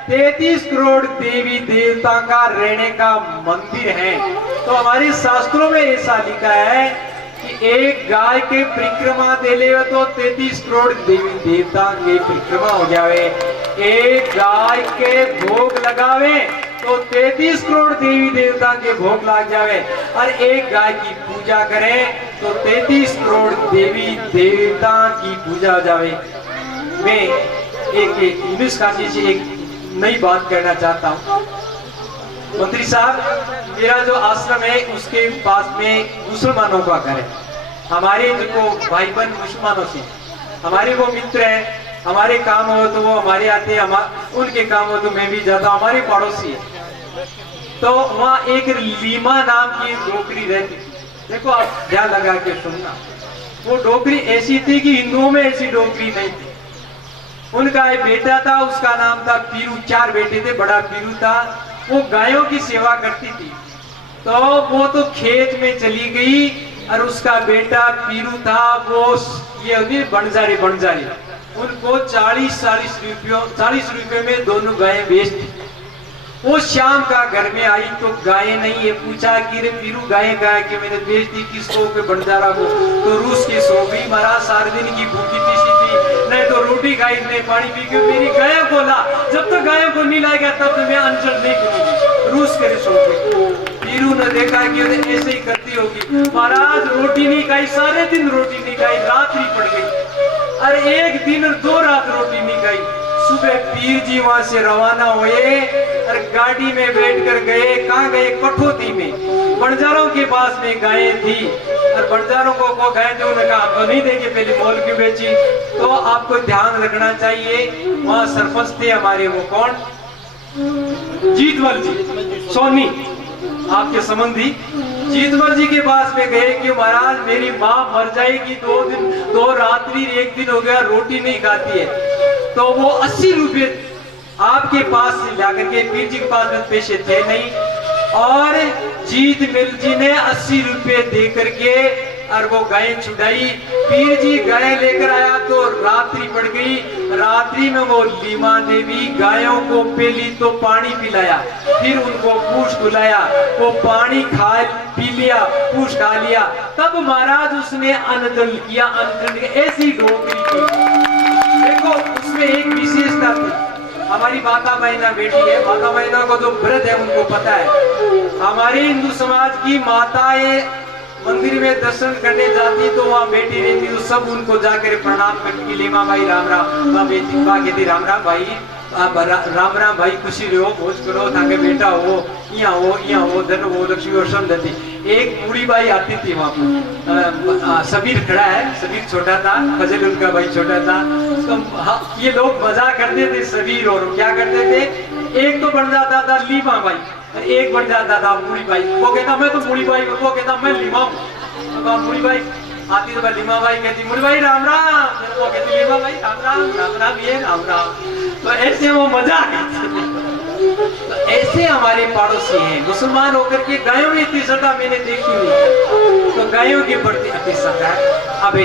33 करोड़ देवी देवता का रहने का मंदिर है। तो हमारे शास्त्रों में ऐसा लिखा है कि एक गाय के परिक्रमा दे ले तो 33 करोड़ देवी देवता के परिक्रमा हो जावे। एक गाय के भोग लगावे तो 33 करोड़ देवी देवता के भोग लग जावे और एक गाय की पूजा करें तो 33 करोड़ देवी देवता की पूजा हो जावे। मैं एक यूनुस काशी से एक नई बात कहना चाहता हूँ। मंत्री साहब, मेरा जो आश्रम है उसके पास में मुसलमानों का घर है। हमारे जो भाई बहन मुसलमानों से हमारे वो मित्र हैं, हमारे काम हो तो वो हमारे आते हैं, उनके काम हो तो मैं भी जाता हूँ, हमारे पड़ोसी है। तो वहाँ एक लीमा नाम की डोकरी रहती थी। देखो आप ध्यान लगा के सुनना, वो डोकरी ऐसी थी कि हिंदुओं में ऐसी डोकरी नहीं थी। उनका एक बेटा था, उसका नाम था पीरू। 4 बेटे थे, बड़ा पीरू था। वो गायों की सेवा करती थी। तो वो तो खेत में चली गई और उसका बेटा पीरू था, वो ये बनजारी उनको 40 रुपए में दोनों गायें बेचती। वो शाम का घर में आई तो गायें नहीं है, पूछा कि रे पीरू गायें गाय के मैंने बेच दी, किसको के बंजारा को। तो रूस के सो गई, महाराज सारे दिन की भूखी तीसी थी, नहीं तो रोटी खाई नहीं पानी पी के मेरी गायों को ला, जब तक गायों को नहीं लाएगा तब तो मैं अनशन नहीं करूंगी। रूस के सो गई। पीरू ने देखा कि ऐसे ही करती होगी, महाराज रोटी नहीं खाई, सारे दिन रोटी नहीं खाई, रात्रि पड़ गई। अरे एक दिन और 2 रात रोटी नहीं खाई। सुबह पीर जी वहां से रवाना हुए और गाड़ी में बैठ कर गए। कहाँ गए? कठौती में। बंजारों के पास में गायें थी और बंजारों को गाय थे, उन्होंने कहा तो नहीं देंगे, पहले मोल क्यों बेची। तो आपको ध्यान रखना चाहिए, वहां सरपंच थे हमारे, वो कौन? जीतवर जी, सोनी आपके संबंधी। जीतवर जी के पास में गए कि महाराज मेरी माँ मर जाएगी, 2 दिन 2 रात्रि 1 दिन हो गया रोटी नहीं खाती है। तो वो 80 रुपये आपके पास से ला करके, पीर जी के पास में पैसे थे नहीं, और जीत मिल जी ने 80 रुपये दे करके और वो गाय छुड़ाई। पीर जी गाय लेकर आया तो रात्रि पड़ गई। रात्रि में वो लीमा ने भी गायों को पहली तो पानी पिलाया, फिर उनको पूछ बुलाया, वो पानी खा पी लिया, पूछ खा लिया, तब महाराज उसने अनजल किया। ऐसी डोकरी की। देखो उसमें एक विशेषता थी। हमारी माता बहना बेटी है, माता बहना को जो व्रत है उनको पता है। हमारे हिंदू समाज की माताएं मंदिर में दर्शन करने जाती तो वहाँ बेटी रहती तो सब उनको जाकर प्रणाम करती, लीमा भाई राम राम, बेटी कहती राम राम भाई, राम राम भाई, खुशी रहो, भोज करो, ताकि बेटा हो, यहाँ हो, धन हो, लक्ष्मी और समृद्धि। एक बूढ़ी बाई आती थी वहाँ पर, सबीर खड़ा है, सबीर छोटा था, फजल उनका भाई छोटा था। तो ये लोग मजाक करते थे सबीर, और क्या करते थे, एक तो बन जाता था लीमा भाई, एक बन जाता था बूढ़ी बाई। वो कहता मैं तो बूढ़ी बाई, वो कहता मैं लीमा हूँ। बूढ़ी बाई आती तो लीमा बाई कहती बूढ़ी बाई राम राम, वो कहती लीमा बाई राम राम, राम राम, ये राम राम। तो ऐसे वो मजाक तो ऐसे हमारे पड़ोसी हैं। मुसलमान होकर के गायों में इतनी श्रद्धा मैंने देखी नहीं, तो गायों के प्रति अति श्रद्धा है। अबे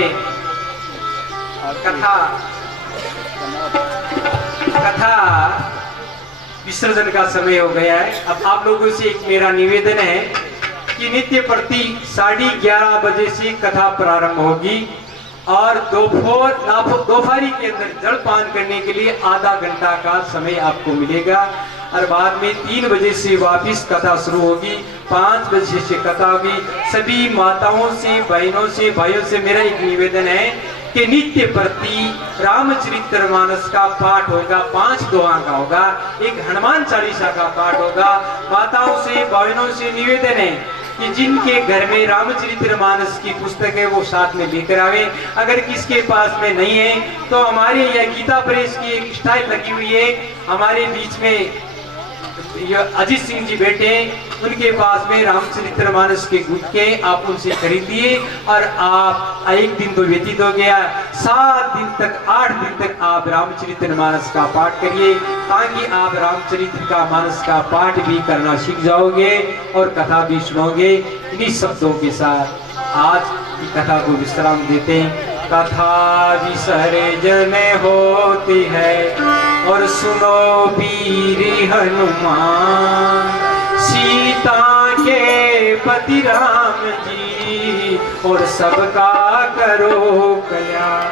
कथा विसर्जन का समय हो गया है। अब आप लोगों से एक मेरा निवेदन है कि नित्य प्रति 11:30 बजे से कथा प्रारंभ होगी और दोपहरी के अंदर जलपान करने के लिए आधा घंटा का समय आपको मिलेगा। और बाद में 3 बजे से वापिस कथा शुरू होगी, 5 बजे से कथा होगी। सभी माताओं से, बहनों से, भाइयों से मेरा एक निवेदन है कि नित्य प्रति रामचरितमानस का पाठ होगा, 5 दोहा का होगा, एक हनुमान चालीसा का पाठ होगा। माताओं से, बहनों से निवेदन है कि जिनके घर में रामचरितमानस की पुस्तक है वो साथ में लेकर आवे। अगर किसके पास में नहीं है तो हमारे यह गीता प्रेस की एक स्टाइल लगी हुई है, हमारे बीच में अजीत सिंह जी बैठे हैं, उनके पास में रामचरितमानस के गुटके आप उनसे खरीदिए और आप एक दिन तो व्यतीत हो गया, 7 दिन तक, 8 दिन तक आप रामचरितमानस का पाठ करिए, ताकि आप रामचरितमानस का पाठ भी करना सीख जाओगे और कथा भी सुनोगे। इन्हीं शब्दों के साथ आज की कथा को विश्राम देते हैं। कथा विसर्जन होती है और सुनो वीर हनुमान, सीता के पति राम जी और सबका करो कल्याण।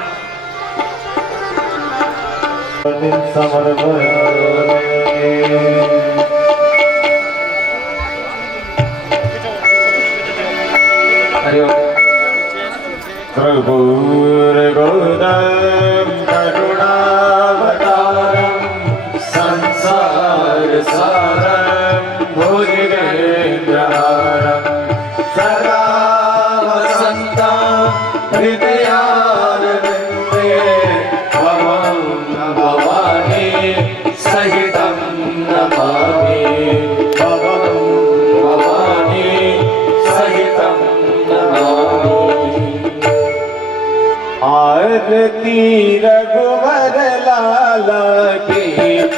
प्रभुर्गोदं करुणावतारं संसार सारं भुजगेन्द्रहारं सदा वसन्तं हृदयारविन्दे भवं भवानी सहितं नमामि, भवं भवानी सहितं नमामि। आरती रघुवर लाला की,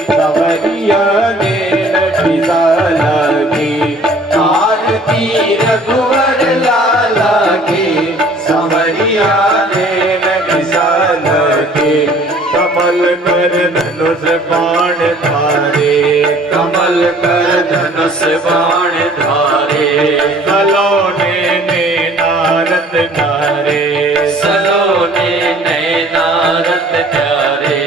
कंवरिया ने नटिसाला की। आरती रघुवर लाला की, कंवरिया ने नटिसाला की। कमल कर धनुष बाण धारे, कमल कर धनुष बाण धारे। सलोने ने नारद नारे, सलोने नैनारद प्यारे।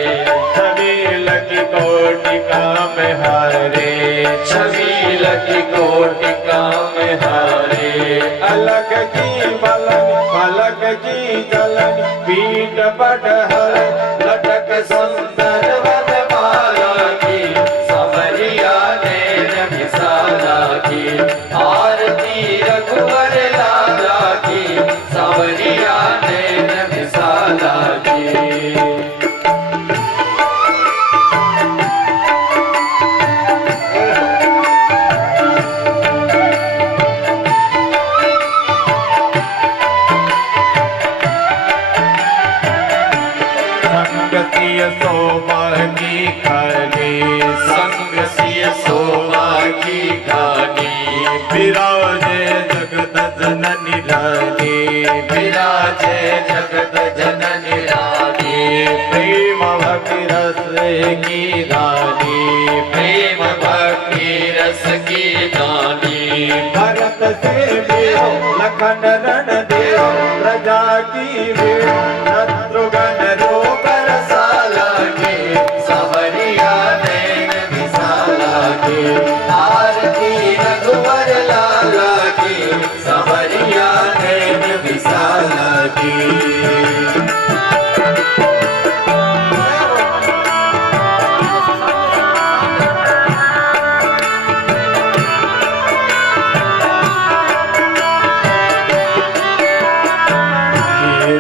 छवि लगी कोटिका में हारे, छवि लगी कोटिका में हारे। अलग की बलन, फलक की जलन, पीठ पटहर लटक सुंदर वनमाला की। संवरिया ने विशाला की, आरती रघुवर लाला की। संवरिया ने विशाला की। संगतिय शोभा की खानी, संगतिय शोभा की खानी। विराजे जगत जननी रानी, विराजे जगत जननी रानी। प्रेम भक्ति रस की रानी, प्रेम भक्ति रस की रानी। भरत से देव लखन रण देव, प्रजा की वीर शत्रुघ्न रूप रसाला के। संवरिया ने विशाला के, आरती रघुवर लाला की। संवरिया ने विशाला की।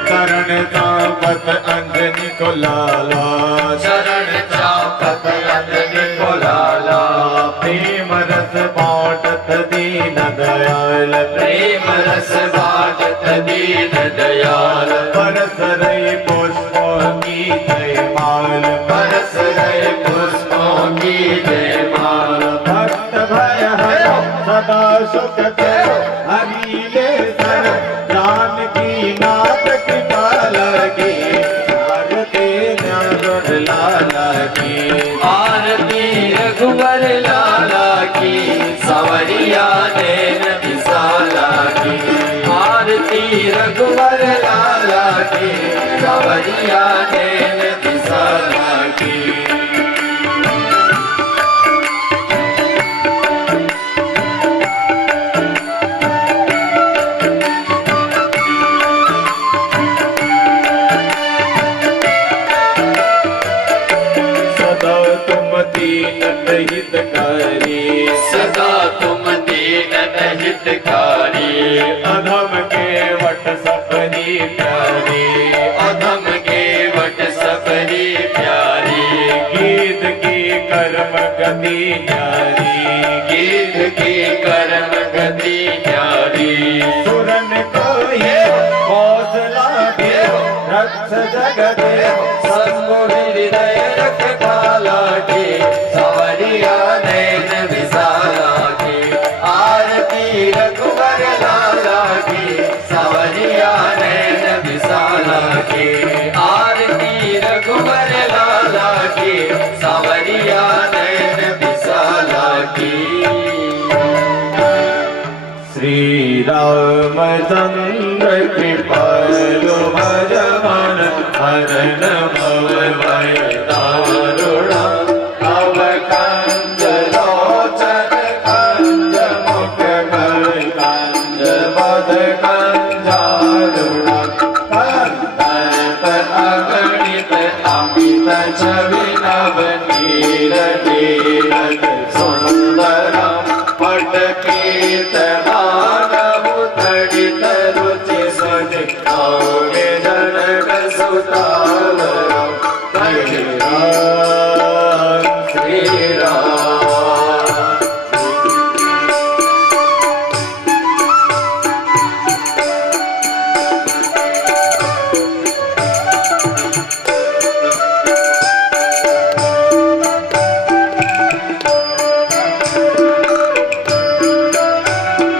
चरण चापत अंजनी को लाला, चरण चापत अंजनी को लाला। प्रेम रस बाटत दीन दयाल, प्रेम रस बाटत दीन दयाल। परस रही पुष्पों की जयमाल, परस रही पुष्पों की जयमाल। भक्त भय हरो सदा सुख करो, हरिले सर जानकी नाथ कृपा लगी। आरती रघुवर लाला की, आरती रघुवर लाला की। संवरिया ने विशाला की, आरती रघुवर लाला की। संवरिया ने विशाला की। हितकारी, सदा तुम दीनन हितकारी, अधम के वट सबरी प्यारी, अधम के वट सबरी प्यारी, गीत की कर्म गति न्यारी, गीत की कर्म गति न्यारी, सुरन को ये हौसला दे, रक्ष जगत सबको हृदय रख काला के, सवरिया नैन विशाला के, आरती रघुवर लाला के, सवरिया नैन विशाला के, आरती रघुवर लाला के, सवरिया नैन विशाला की। श्री रामचंद्र कृपालु भजमन हरण भव भय दारुणा, तव कंज लोचन कंज मुख कर कंज बद कंजारुणा, कंदर्प अगणित अमित छवि नव नीर नीरज सुंदरम, पटकीत मानव तड़ित रुचि सुनि गौरे जनक सुतावरम, श्री राम श्री राम।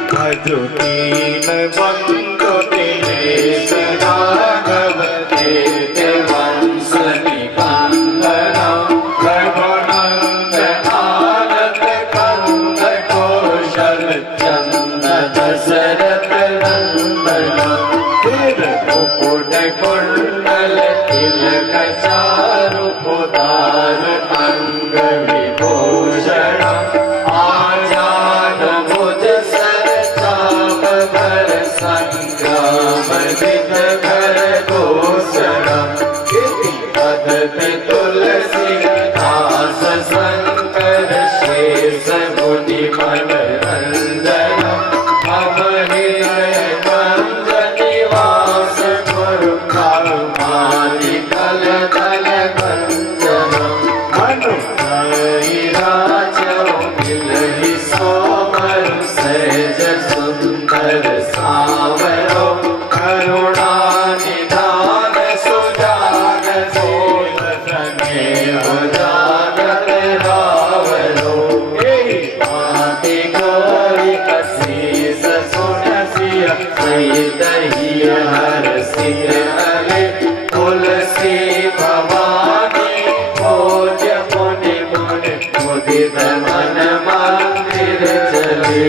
भजुतीन बंधु दिनेश राघव तेज वंश निकंदनम, रघुनंद आनंद कंद कौशल चंद दशरथ नंदनम, फिर मुकुट कुंडल तिलक चारु उदार अंग विभूषणम, आजाद भुज सर चाप भर संग्राम जित कर घोषणम, गिरि पदति तुलसी दास शंकर शेष मुनि मनरंजनम, अमृतय कंज निवास गुरु कामादि कल दल कंजनम, मनु राजो मिलहि सोमर सहज सुंदर सावरो, करुणा निधान सुजान सोल स्नेह जानत रावरो, एहि भांति गौरी असीस सुनसिय सहित हिय हरसिय हरे, तुलसी भवानी पूज्य मुनि मुनि मुदित मन मंदिर चले।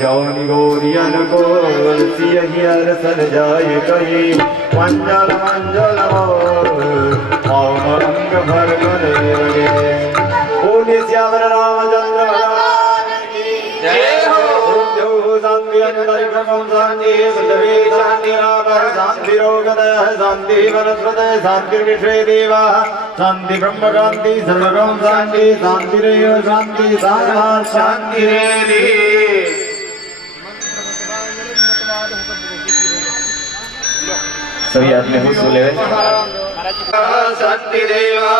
जौनि गौरियन को सिय हियर सन जाय कही, मंजल मंजल मोम अंग भर गले लगे। बोले श्यावर रामचंद्र भगवान की जय हो। शांति अंतरिक्षम शांति पृथ्वी शांति रापर शांति रोगदय शांति वनस्पतय शांति विश्वे देवा शांति ब्रह्म शांति सर्वगम शांति शांति रेव शांति सारा शांति रे। सभी आदमी खुश बोले शक्ति देवा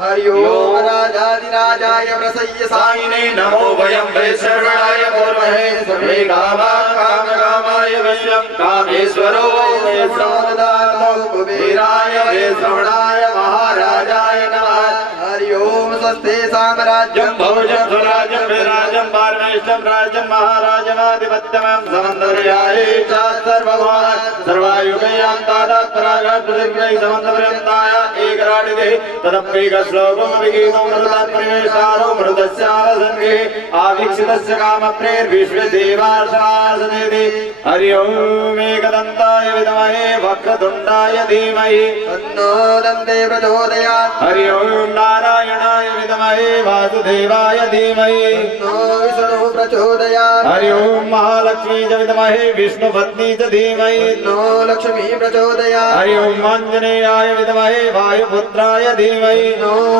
हरि ओम राजाधिराजाय प्रसय्य साइने नमो वयं वैश्रवणाय पूर्वहे सर्वे कामाः कामकामाय वैश्यं कामेश्वरो वैश्रवदातो कुबेराय वैश्रवणाय महाराजाय नमः। हरि ओम स्वस्ते साम्राज्यं भोजं स्वराज्यं विराजं पारमेष्टं राज्यं महाराजमाधिपत्यमं समन्तर्याये च सर्वभौमान् सर्वायुगयान्तादात्परागात् पृथिव्यै समन्तपर्यन्ताय एकराटिते तदप्येक श्लोकं विगीतं मृतात्परिवेशारो मृतस्यावसन्गे आवीक्षितस्य कामप्रेर्विश्वदेवार्षणासनेति। हरि ओम एकदन्ताय विद्महे वक्रतुण्डाय धीमहि तन्नो दन्ते प्रचोदयात्। हरि ओम नारायण नारायणाय विद्महे वासुदेवाय धीमहि विष्णु प्रचोदयात्। हरि ओम महालक्ष्मी च विद्महे विष्णुपत्नी च धीमहि लक्ष्मी प्रचोदयात्। हरि ओम आञ्जनेयाय विद्महे वायुपुत्राय धीमहि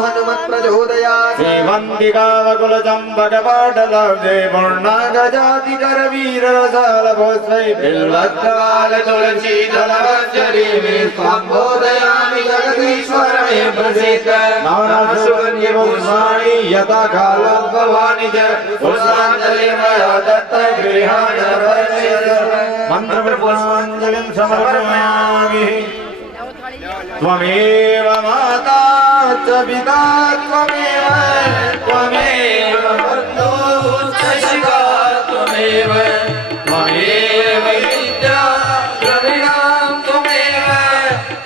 हनुमत् प्रचोदयात्। श्रीवन्दिकावकुलचम्पकपाटलब्धे पूर्णागजातिकर वीररसालभोस्वै बिल्वत्काल तुलसीदलवज्जरी मे स्वाम्बोदयामि जगदीश्वर मे प्रसीद नानासुगन्धि पुष्पाणि यथा कालोद्भवानि च पुष्पाञ्जलि मया दत्त गृहाय मन्त्रपुष्पाञ्जलिं समर्पयामि। त्वमेव माता च पिता त्वमेव त्वमेव बन्धुः च शिखा त्वमेव त्वमेव विद्या द्रविणां त्वमेव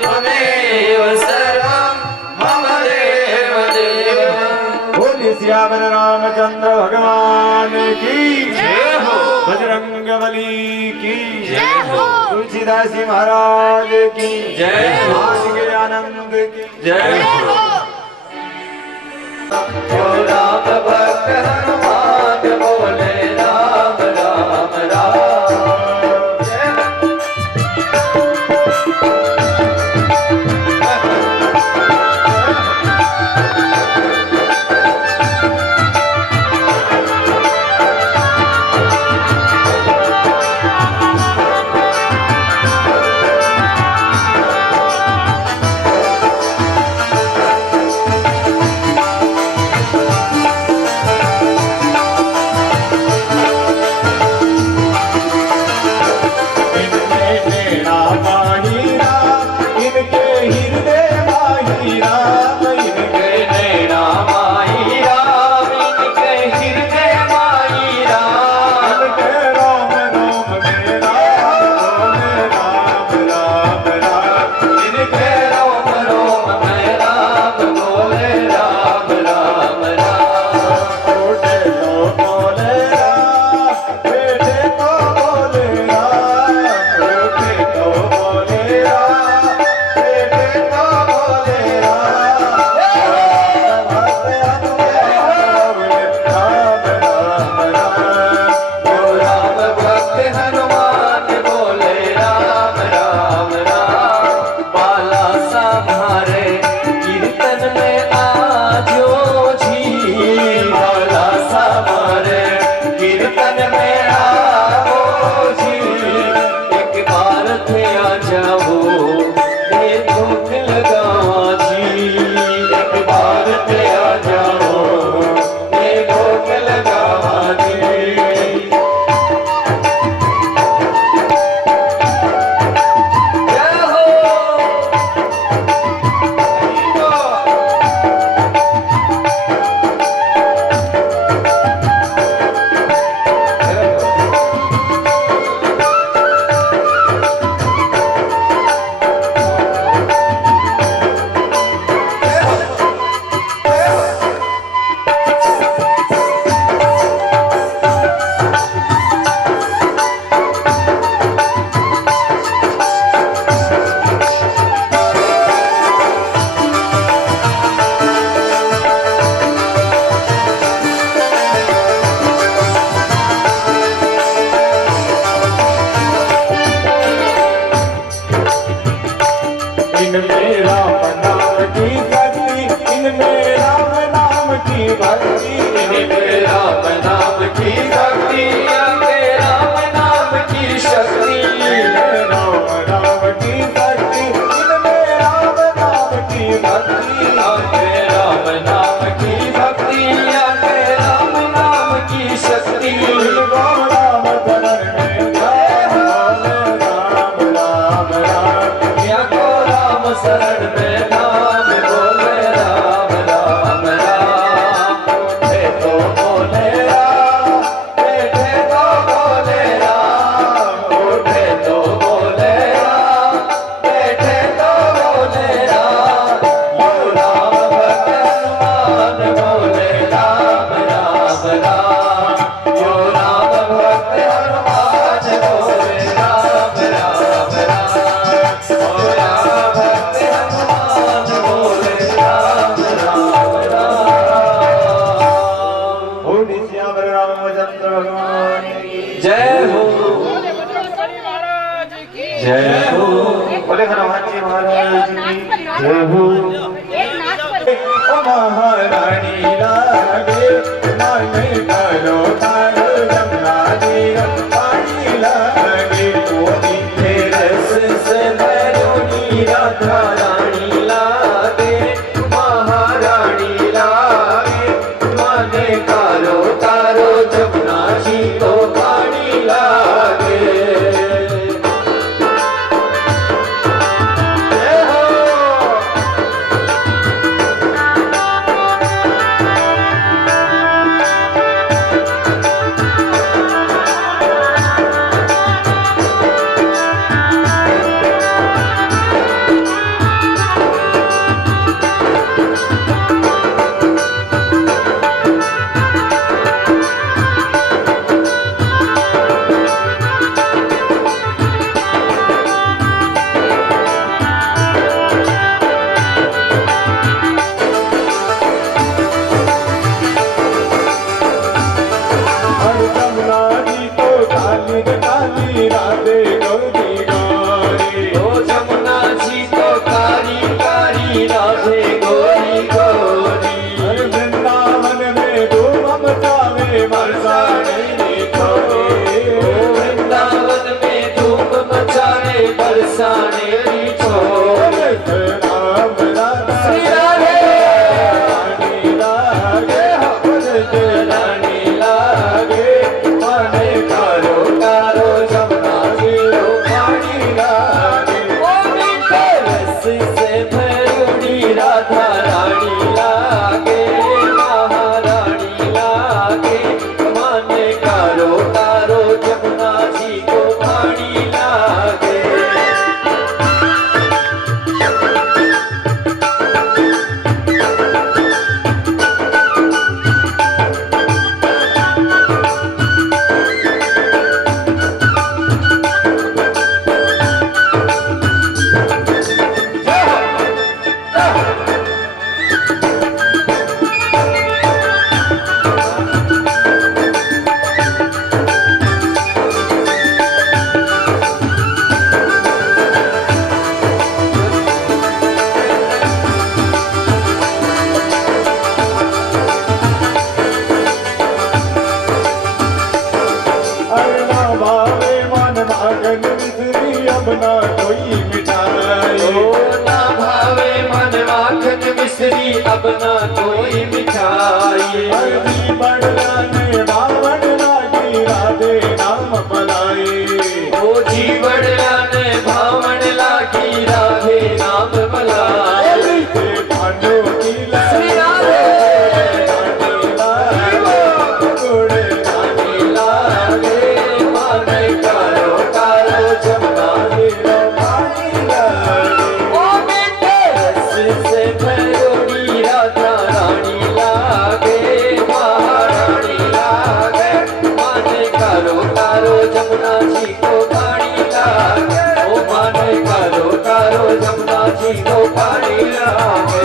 त्वमेव सर्वं मम देव देव। बोलिए सियावर रामचंद्र भगवान की जय हो, बजरंगबली की जय हो, तुलसीदास जी महाराज की जय हो, आनंद की जय हो। राम भक्त हनुमान बोले राम राम राम। बोले जय हो महारानी लागे माने करो तारो जमुना जी पानी लागे मोदी के रस से भरोनी राधा रानी लागे महारानी लागे माने करो तारो जमुना जी तो पानी लागे अब ना कोई मिठाई हल्दी बड़ला ने बावड़ लागी राधे नाम मलाई ओ जी बड़ला ने भावड़ लागी राधे नाम मलाई भांडो की श्री राधे गुड़े रानी लागे माने कारो कारो जमुना हीरो पानी लागे ओ मीठे रस से भरोनी राधा रानी लागे महारानी लागे माने कारो कारो जमुना जी को पानी लागे ओ माने कारो कारो जमुना जी को पानी लागे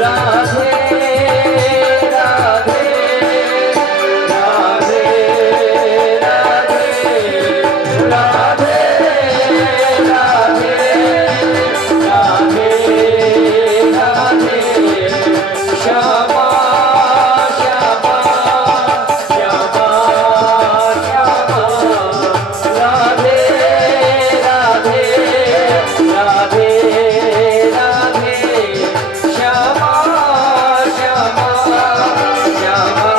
राधे राधे राधे राधे राधे राधे राधे राधे श्यामा श्यामा श्यामा श्यामा राधे राधे राधे राधे श्यामा श्यामा श्यामा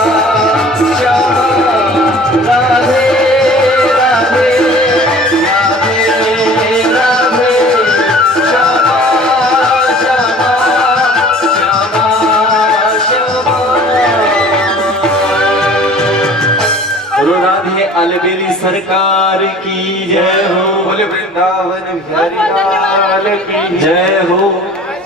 श्यामा राधे राधे राधे राधे श्यामा श्यामा श्यामा श्यामा राधे अलबेली सरकार की जय हो बोले वृंदावन बिहारी लाल की जय हो।